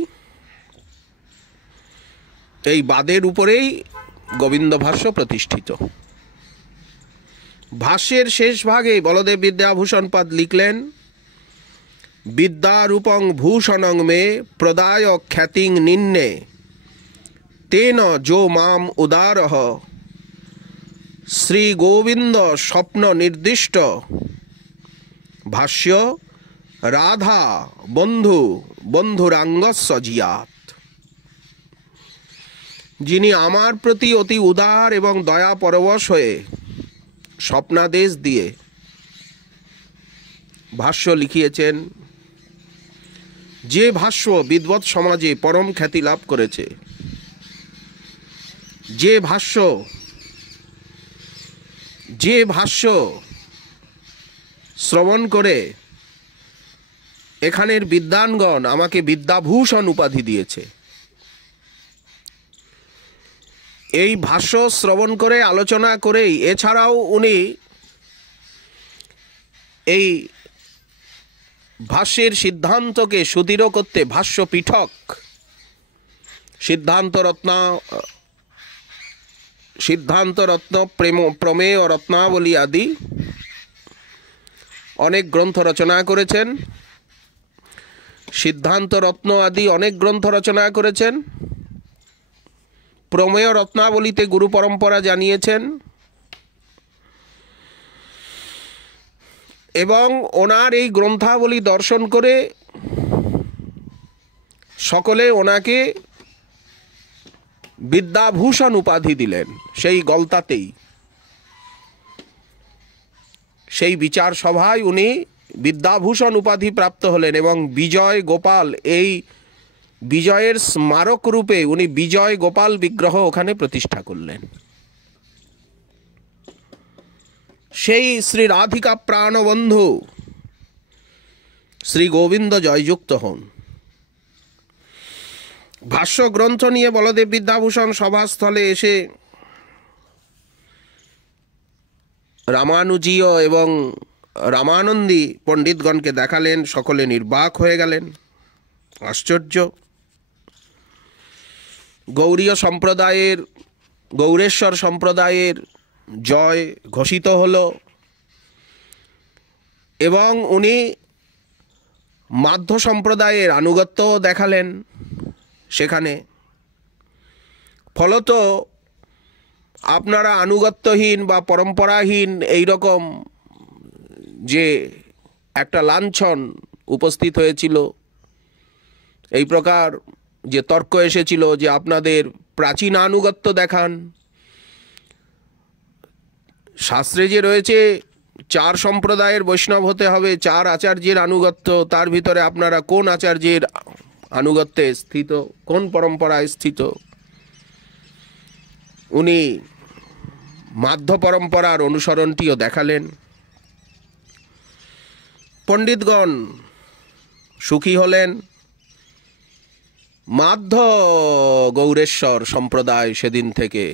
এই বাদের উপরেই গোবিন্দ ভাষ্য প্রতিষ্ঠিত। ভাষ্যের শেষ ভাগে বলদেব বিদ্যাভূষণ পাদ লিখলেন, বিদ্যারূপং ভূষণং মে প্রদায় খ্যাতিং নিন্নে তেন যো মাম উদারহ শ্রী গোবিন্দ স্বপ্ন নির্দিষ্ট ভাষ্য রাধা বন্ধু বন্ধুরাঙ্গস্য জিয়াত। যিনি আমার প্রতি অতি উদার এবং দয়া পরবশ হয়ে স্বপ্নাদেশ দিয়ে ভাষ্য লিখিয়েছেন, যে ভাষ্য বিদ্বৎ সমাজে পরম খ্যাতি লাভ করেছে, যে ভাষ্য যে ভাষ্য শ্রবণ করে এখানের বিদ্বানগণ আমাকে বিদ্যাভূষণ উপাধি দিয়েছে, এই ভাষ্য শ্রবণ করে আলোচনা করেই, এছাড়াও উনি এই ভাষ্যের সিদ্ধান্তকে সুদৃঢ় করতে ভাষ্য পীঠক, সিদ্ধান্ত রত্ন, প্রমেয় রত্নাবলী আদি অনেক গ্রন্থ রচনা করেছেন। সিদ্ধান্ত রত্ন আদি অনেক গ্রন্থ রচনা করেছেন। প্রমেয় রত্নাবলীতে গুরু পরম্পরা জানিয়েছেন এবং ওনার এই গ্রন্থাবলী দর্শন করে সকলে ওনাকে বিদ্যাভূষণ উপাধি দিলেন। সেই গলতাতেই, সেই বিচার সভায় উনি বিদ্যাভূষণ উপাধি প্রাপ্ত হলেন এবং বিজয় গোপাল, এই বিজয়ের স্মারক রূপে উনি বিজয় গোপাল বিগ্রহ ওখানে প্রতিষ্ঠা করলেন। সেই শ্রী রাধিকা প্রাণবন্ধু শ্রী গোবিন্দ জয়যুক্ত হন। ভাষ্য গ্রন্থ নিয়ে বলদেব বিদ্যাভূষণ সভাস্থলে এসে রামানুজীয় এবং রামানন্দী পণ্ডিতগণকে দেখালেন। সকলে নির্বাক হয়ে গেলেন, আশ্চর্য। গৌড়ীয় সম্প্রদায়ের, গৌরেশ্বর সম্প্রদায়ের জয় ঘোষিত হল এবং উনি মাধ্য সম্প্রদায়ের আনুগত্য দেখালেন সেখানে। ফলত আপনারা আনুগত্যহীন বা পরম্পরাহীন এই রকম যে একটা লাঞ্ছন উপস্থিত হয়েছিল, এই প্রকার যে তর্ক এসেছিল যে আপনাদের প্রাচীন আনুগত্য দেখান। শাস্ত্রে যে রয়েছে 4 সম্প্রদায়ের বৈষ্ণব হতে হবে, 4 আচার্যের আনুগত্য, তার ভিতরে আপনারা কোন আচার্যের আনুগত্যে স্থিত, কোন পরম্পরায় স্থিত? উনি মাধ্য পরম্পরার অনুসরণটিও দেখালেন। পণ্ডিতগণ সুখী হলেন। মাধ্য গৌরেশ্বর সম্প্রদায় সেদিন থেকে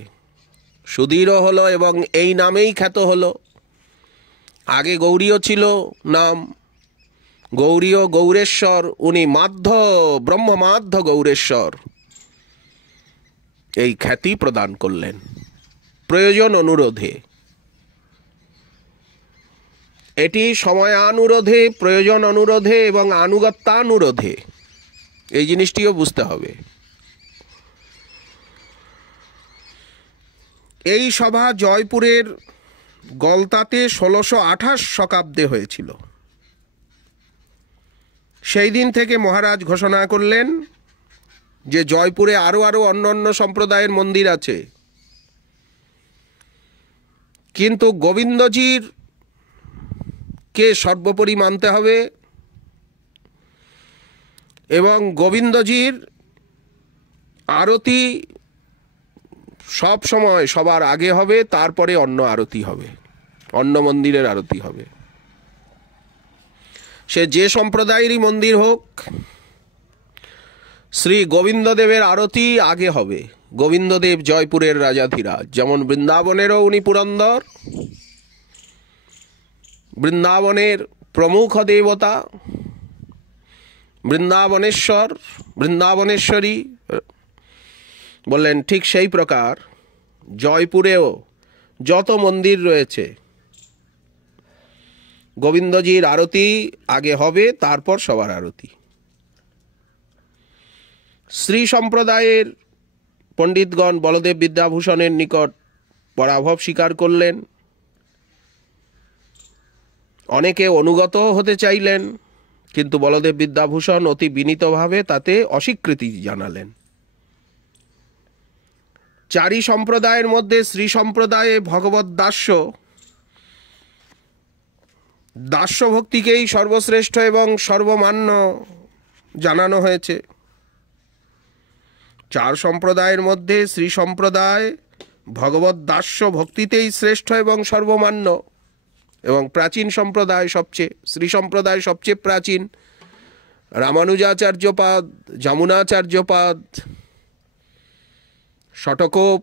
সুদৃঢ় হলো এবং এই নামেই খ্যাত হলো। আগে গৌড়ীয় ছিল নাম, গৌড়ীয় গৌরেশ্বর, উনি মাধ্য, ব্রহ্মমাধ্য গৌরেশ্বর এই খ্যাতি প্রদান করলেন প্রয়োজন অনুরোধে। এটি সময়ানুরোধে, প্রয়োজন অনুরোধে এবং আনুগত্যানুরোধে, এই জিনিসটিও বুঝতে হবে। এই সভা জয়পুরের গলতাতে 1628 শতাব্দে হয়েছিল। সেই দিন থেকে মহারাজ ঘোষণা করলেন যে জয়পুরে আরো অন্য অন্য সম্প্রদায়ের মন্দির আছে, কিন্তু গোবিন্দজির কে সর্বোপরি মানতে হবে এবং গোবিন্দজির আরতি সব সময় সবার আগে হবে, তারপরে অন্য আরতি হবে, অন্য মন্দিরের আরতি হবে। সে যে সম্প্রদায়েরই মন্দির হোক, শ্রী গোবিন্দদেবের আরতি আগে হবে। গোবিন্দদেব জয়পুরের রাজাধিরাজ, যেমন বৃন্দাবনেরও উনি পুরন্দর, বৃন্দাবনের প্রমুখ দেবতা, বৃন্দাবনেশ্বর, বৃন্দাবনেশ্বরী বললেন, ঠিক সেই প্রকার জয়পুরেও যত মন্দির রয়েছে গোবিন্দজির আরতি আগে হবে, তারপর সবার আরতি। শ্রী সম্প্রদায়ের পণ্ডিতগণ বলদেব বিদ্যাভূষণের নিকট পরাভব স্বীকার করলেন। অনেকে অনুগত হতে চাইলেন, কিন্তু বলদেব বিদ্যাভূষণ অতি বিনীতভাবে তাতে অস্বীকৃতি জানালেন। 4 সম্প্রদায়ের মধ্যে শ্রী সম্প্রদায়ে ভগবৎ দাস্য ভক্তিকেই সর্বশ্রেষ্ঠ এবং সর্বমান্য জানানো হয়েছে। 4 সম্প্রদায়ের মধ্যে শ্রী সম্প্রদায় ভগবত দাস্য ভক্তিতেই শ্রেষ্ঠ এবং সর্বমান্য, এবং প্রাচীন সম্প্রদায় সবচেয়ে, শ্রী সম্প্রদায় সবচেয়ে প্রাচীন। রামানুজাচার্যপাদ, যমুনাচার্যপাদ, শতকোপ,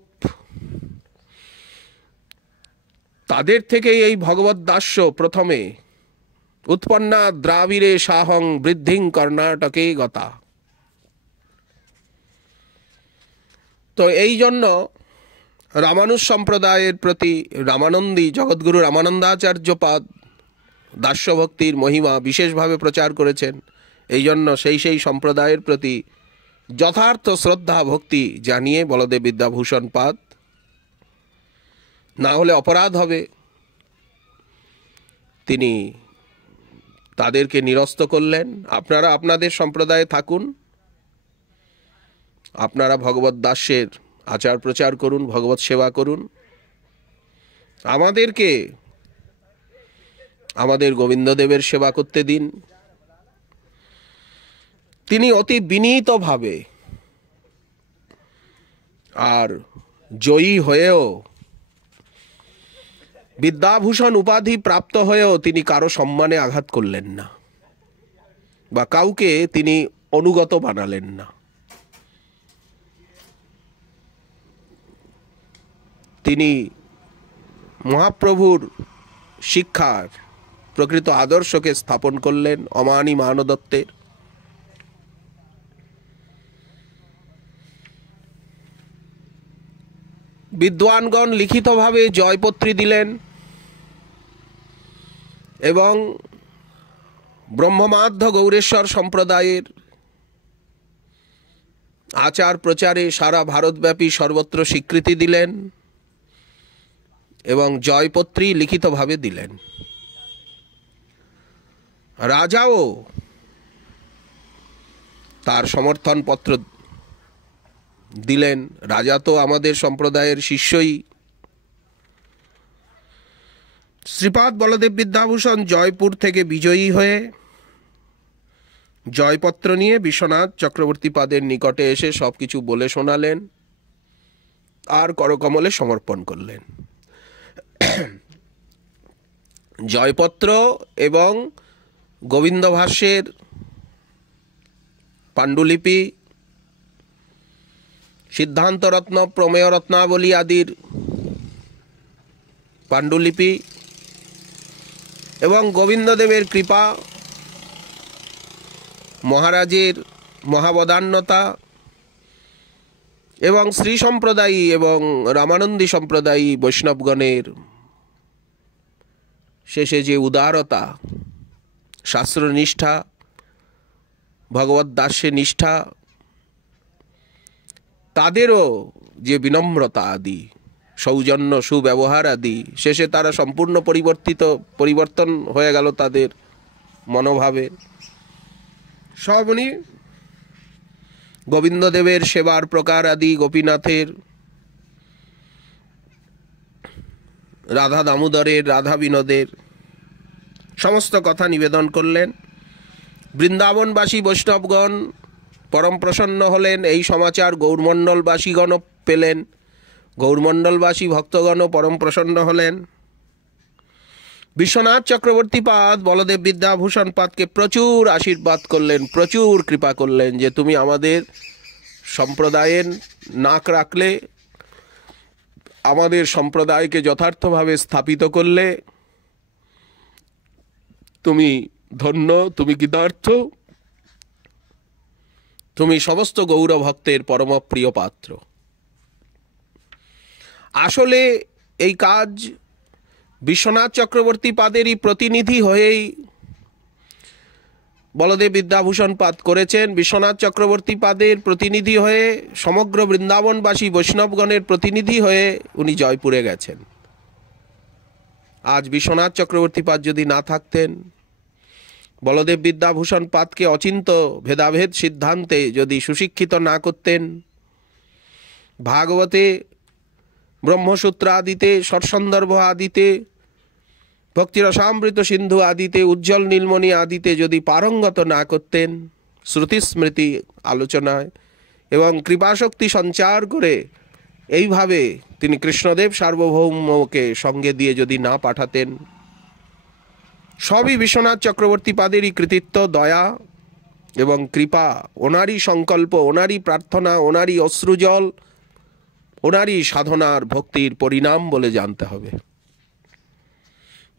তাদের থেকেই এই ভগবত দাস্য প্রথমে উৎপন্না দ্রাবিড়ে সাহং বৃদ্ধিং কর্ণাটকে গতা। তো এই জন্য রামানুজ সম্প্রদায়ের প্রতি রামানন্দী, জগৎগুরু রামানন্দাচার্যপাদ দাস্যভক্তির মহিমা বিশেষভাবে প্রচার করেছেন। এই জন্য সেই সম্প্রদায়ের প্রতি যথার্থ শ্রদ্ধা ভক্তি জানিয়ে বলদেব বিদ্যাভূষণ পাদ, না হলে অপরাধ হবে, তিনি তাদেরকে নিরস্ত করলেন। আপনারা আপনাদের সম্প্রদায়ে থাকুন, আপনারা ভগবত দাস্যের আচার প্রচার করুন, ভগবত সেবা করুন, আমাদেরকে আমাদের গোবিন্দদেবের সেবা করতে দিন। তিনি অতি বিনীতভাবে আর জয়ী হয়েও, বিদ্যাভূষণ উপাধি প্রাপ্ত হয়েও তিনি কারো সম্মানে আঘাত করলেন না, বা কাউকে তিনি অনুগত বানালেন না। তিনি মহাপ্রভুর শিক্ষার প্রকৃত আদর্শকে স্থাপন করলেন অমানি মানদত্তের। বিদ্বানগণ লিখিতভাবে জয়পত্রী দিলেন এবং ব্রহ্মমাধ্য গৌরেশ্বর সম্প্রদায়ের আচার প্রচারে সারা ভারতব্যাপী সর্বত্র স্বীকৃতি দিলেন এবং জয়পত্রী লিখিতভাবে দিলেন। রাজাও তার সমর্থন পত্র দিলেন। রাজা তো আমাদের সম্প্রদায়ের শিষ্যই। শ্রীপাদ বলদেব বিদ্যাভূষণ জয়পুর থেকে বিজয়ী হয়ে জয়পত্র নিয়ে বিশ্বনাথ চক্রবর্তী পাদের নিকটে এসে সবকিছু বলে শোনালেন আর করকমলে সমর্পণ করলেন। জয়পত্র এবং গোবিন্দ ভাষ্যের পাণ্ডুলিপি, সিদ্ধান্ত রত্ন, প্রমেয় রত্নাবলী আদির পাণ্ডুলিপি এবং গোবিন্দদেবের কৃপা, মহারাজের মহাবদান্যতা এবং শ্রী সম্প্রদায়ী এবং রামানন্দী সম্প্রদায়ী বৈষ্ণবগণের শেষে যে উদারতা, শাস্ত্রনিষ্ঠা, ভগবত দাস্যে নিষ্ঠা, তাদেরও যে বিনম্রতা আদি, সৌজন্য, সুব্যবহার আদি, শেষে তারা সম্পূর্ণ পরিবর্তন হয়ে গেল তাদের মনোভাবে। সব উনি গোবিন্দদেবের সেবার প্রকার আদি, গোপীনাথের, রাধা দামোদরের, রাধা বিনোদের সমস্ত কথা নিবেদন করলেন। বৃন্দাবনবাসী বৈষ্ণবগণ পরম প্রসন্ন হলেন। এই সমাচার গৌরমণ্ডলবাসীগণও পেলেন। গৌরমণ্ডলবাসী ভক্তগণও পরম প্রসন্ন হলেন। বিশ্বনাথ চক্রবর্তী পাদ বলদেব বিদ্যাভূষণ পাদকে প্রচুর আশীর্বাদ করলেন, প্রচুর কৃপা করলেন যে তুমি আমাদের সম্প্রদায়ের নাক রাখলে, আমাদের সম্প্রদায়কে যথার্থভাবে স্থাপিত করলে, তুমি ধন্য, তুমি কৃতার্থ, তুমি সমস্ত গৌর ভক্তের পরম প্রিয় পাত্র। আসলে এই কাজ বিশ্বনাথ চক্রবর্তী পাদেরই প্রতিনিধি হয়েই বলদেব বিদ্যাভূষণ পাদ করেছেন। বিশ্বনাথ চক্রবর্তী পাদের প্রতিনিধি হয়ে, সমগ্র বৃন্দাবনবাসী বৈষ্ণবগণের প্রতিনিধি হয়ে উনি জয়পুরে গেছেন। আজ বিশ্বনাথ চক্রবর্তী পাদ যদি না থাকতেন, বলদেব বিদ্যাভূষণ পাদকে অচিন্ত ভেদাভেদ সিদ্ধান্তে যদি সুশিক্ষিত না করতেন, ভাগবতে, ব্রহ্মসূত্র আদিতে, ষটসন্দর্ভ আদিতে, ভক্তিরসামৃত সিন্ধু আদিতে, উজ্জ্বল নীলমণি আদিতে যদি পারঙ্গত না করতেন, শ্রুতি স্মৃতি আলোচনায় এবং কৃপাশক্তি সঞ্চার করে এইভাবে তিনি কৃষ্ণদেব সার্বভৌমকে সঙ্গে দিয়ে যদি না পাঠাতেন, সবই বিশ্বনাথ চক্রবর্তী পাদেরই কৃতিত্ব, দয়া এবং কৃপা, ওনারই সংকল্প, ওনারই প্রার্থনা, ওনারই অশ্রুজল, ওনারই সাধনার ভক্তির পরিণাম বলে জানতে হবে।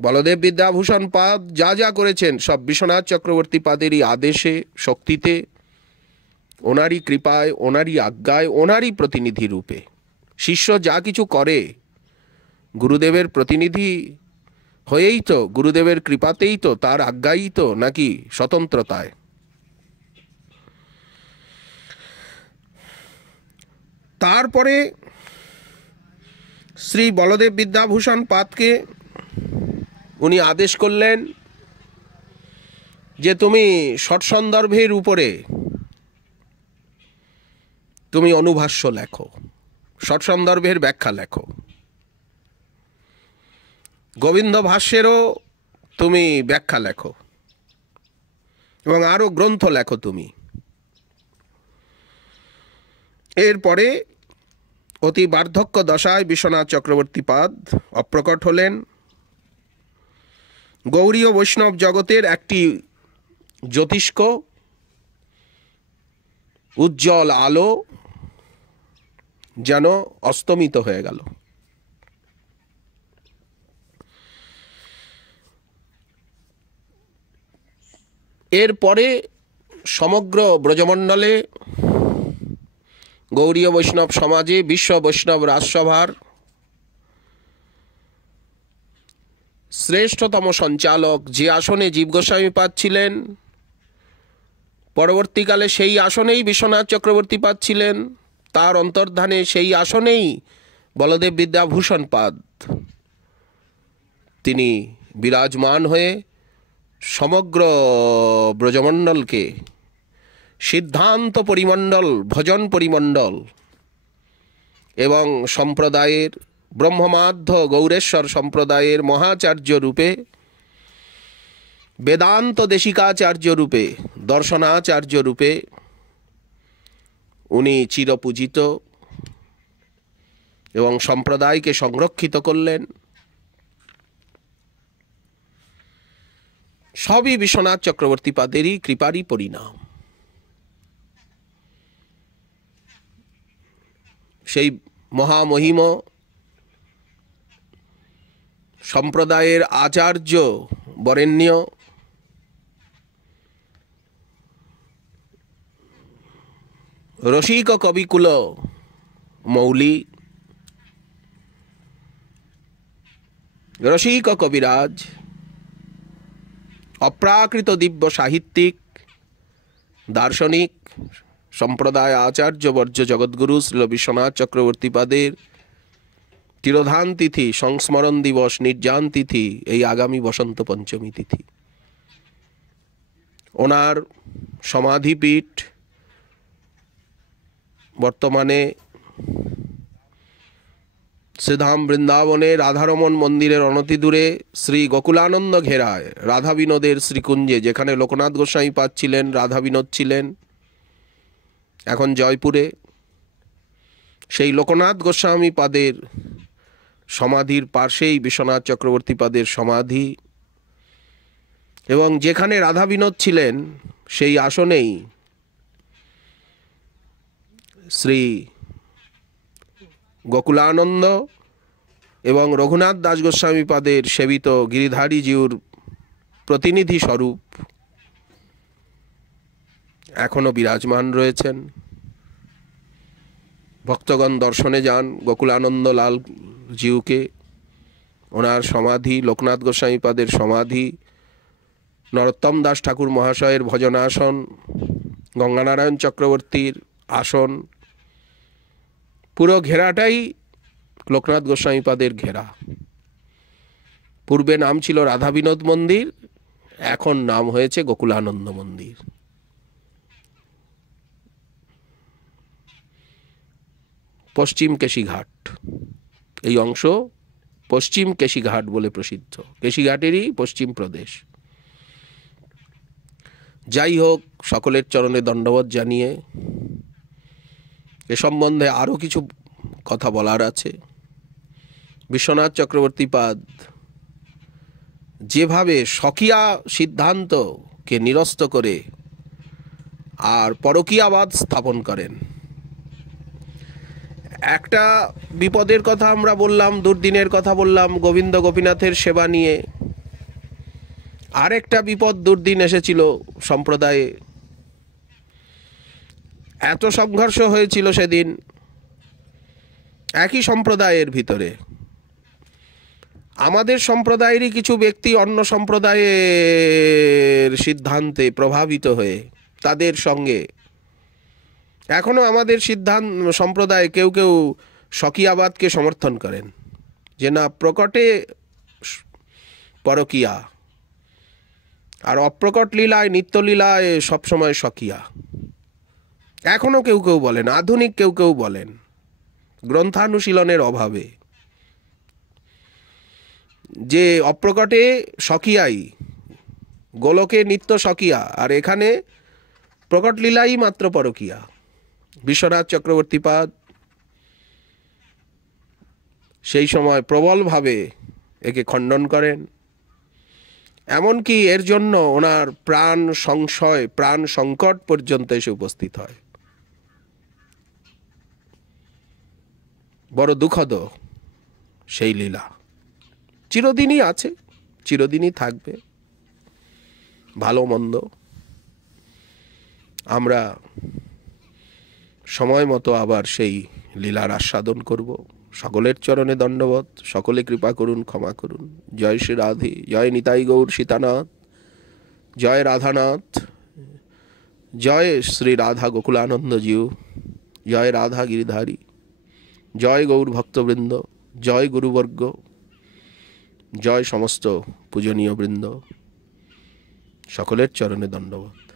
বলদেব বিদ্যাভূষণ পাদ যা যা করেছেন সব বিশ্বনাথ চক্রবর্তী পাদেরই আদেশে, শক্তিতে, ওনারই কৃপায়, ওনারই আজ্ঞায়, ওনারই প্রতিনিধি রূপে। শিষ্য যা কিছু করে গুরুদেবের প্রতিনিধি হয়েই তো, গুরুদেবের কৃপাতেই তো, তার আজ্ঞাই তো, নাকি স্বতন্ত্রতায়? তারপরে শ্রী বলদেব বিদ্যাভূষণ পাদকে উনি আদেশ করলেন যে তুমি ষটসন্দর্ভের উপরে তুমি অনুভাষ্য লেখো, ষটসন্দর্ভের ব্যাখ্যা লেখো, গোবিন্দ ভাষ্যেরও তুমি ব্যাখ্যা লেখো এবং আরও গ্রন্থ লেখো তুমি। এরপরে অতি বার্ধক্য দশায় বিশ্বনাথ চক্রবর্তী পাদ অপ্রকট হলেন। গৌড়ীয় বৈষ্ণব জগতের একটি জ্যোতিষ্ক উজ্জ্বল আলো যেন অস্তমিত হয়ে গেল। এরপরে সমগ্র ব্রজমণ্ডলে গৌড়ীয় বৈষ্ণব সমাজে বিশ্ব বৈষ্ণব রাজসভার শ্রেষ্ঠতম সঞ্চালক যে আসনে জীব গোস্বামী পাদ ছিলেন, পরবর্তীকালে সেই আসনেই বিশ্বনাথ চক্রবর্তী পাদ ছিলেন, তার অন্তর্ধানে সেই আসনেই বলদেব বিদ্যাভূষণ পাদ তিনি বিরাজমান হয়ে সমগ্র ব্রজমণ্ডলকে সিদ্ধান্ত পরিমণ্ডল, ভজন পরিমণ্ডল এবং সম্প্রদায়ের ব্রহ্মমাধ্য গৌরেশ্বর সম্প্রদায়ের মহাচার্য রূপে, বেদান্ত দেশিকাচার্য রূপে, দর্শনাচার্য রূপে উনি চিরপূজিত এবং সম্প্রদায়কে সংরক্ষিত করলেন। সবই বিশ্বনাথ চক্রবর্তী পাদেরই কৃপারই পরিণাম। সেই মহামহিম সম্প্রদায়ের আচার্য বরেণ্য রসিক কবিকুল মৌলি, রসিক কবিরাজ, অপ্রাকৃত দিব্য সাহিত্যিক, দার্শনিক, সম্প্রদায় আচার্যবর্য জগৎগুরু শ্রীল বিশ্বনাথ চক্রবর্তী পাদের তিরোধান তিথি, সংস্মরণ দিবস, নির্যান তিথি এই আগামী বসন্ত পঞ্চমী তিথি। ওনার সমাধিপীঠ বর্তমানে শ্রীধাম বৃন্দাবনে রাধারমণ মন্দিরের অনতিদূরে শ্রী গোকুলানন্দ ঘেরায় রাধা বিনোদের শ্রীকুঞ্জে, যেখানে লোকনাথ গোস্বামী পাদ ছিলেন, রাধা বিনোদ ছিলেন, এখন জয়পুরে সেই লোকনাথ গোস্বামী পাদের সমাধির পাশেই বিশ্বনাথ চক্রবর্তী পাদের সমাধি, এবং যেখানে রাধা বিনোদ ছিলেন সেই আসনেই শ্রী গোকুলানন্দ এবং রঘুনাথ দাস গোস্বামী পাদের সেবিত গিরিধারী জিউর প্রতিনিধি স্বরূপ এখনো বিরাজমান রয়েছেন। ভক্তগণ দর্শনে যান গোকুলানন্দ লাল জিউকে, ওনার সমাধি, লোকনাথ গোস্বামী পাদের সমাধি, নরোত্তম দাস ঠাকুর মহাশয়ের ভজনাসন, গঙ্গানারায়ণ চক্রবর্তীর আসন, পুরো ঘেরাটাই লোকনাথ গোস্বামী পাদের ঘেরা। পূর্বে নাম ছিল রাধা বিনোদ মন্দির, এখন নাম হয়েছে গোকুলানন্দ মন্দির। পশ্চিম কেশিঘাট, এই অংশ পশ্চিম কেশিঘাট বলে প্রসিদ্ধ, কেশিঘাটেরই পশ্চিম প্রদেশ। যাই হোক, সকলের চরণে দণ্ডবত জানিয়ে এ সম্বন্ধে আরও কিছু কথা বলার আছে। বিশ্বনাথ চক্রবর্তীপাদ যেভাবে স্বকীয়া সিদ্ধান্তকে নিরস্ত করে আর পরকীয়াবাদ স্থাপন করেন। একটা বিপদের কথা আমরা বললাম, দুর্দিনের কথা বললাম গোবিন্দ গোপীনাথের সেবা নিয়ে। আরেকটা বিপদ দুর্দিন এসেছিল সম্প্রদায়ে। এত সংঘর্ষ হয়েছিল সেদিন একই সম্প্রদায়ের ভিতরে। আমাদের সম্প্রদায়েরই কিছু ব্যক্তি অন্য সম্প্রদায়ের সিদ্ধান্তে প্রভাবিত হয়ে তাদের সঙ্গে এখনো আমাদের সম্প্রদায় কেউ কেউ স্বকীয়াবাদকে সমর্থন করেন, যে না প্রকটে পরকীয়া আর অপ্রকট লীলায় নিত্যলীলায় সবসময় স্বকীয়া। এখনো কেউ কেউ বলেন, আধুনিক কেউ কেউ বলেন, গ্রন্থানুশীলনের অভাবে, যে অপ্রকটে স্বকীয়াই, গোলকে নিত্য স্বকীয়া, আর এখানে প্রকট লীলাই মাত্র পরকীয়া। বিশ্বনাথ চক্রবর্তীপাদ সেই সময় প্রবলভাবে একে খণ্ডন করেন। এমনকি এর জন্য ওনার প্রাণ সংশয়, প্রাণ সংকট পর্যন্ত এসে উপস্থিত হয়। বড় দুঃখদ সেই লীলা। চিরদিনই আছে, চিরদিনই থাকবে। ভালো মন্দ আমরা সময় মতো আবার সেই লীলার আস্বাদন করব। সকলের চরণে দণ্ডবত। সকলে কৃপা করুন, ক্ষমা করুন। জয় শ্রী রাধে, জয় নিতাই গৌর সীতানাথ, জয় রাধানাথ, জয় শ্রী রাধা গোকুলানন্দ জিউ, জয় রাধা গিরিধারী, জয় গৌর ভক্তবৃন্দ, জয় গুরুবর্গ, জয় সমস্ত পূজনীয় বৃন্দ। সকলের চরণে দণ্ডবত।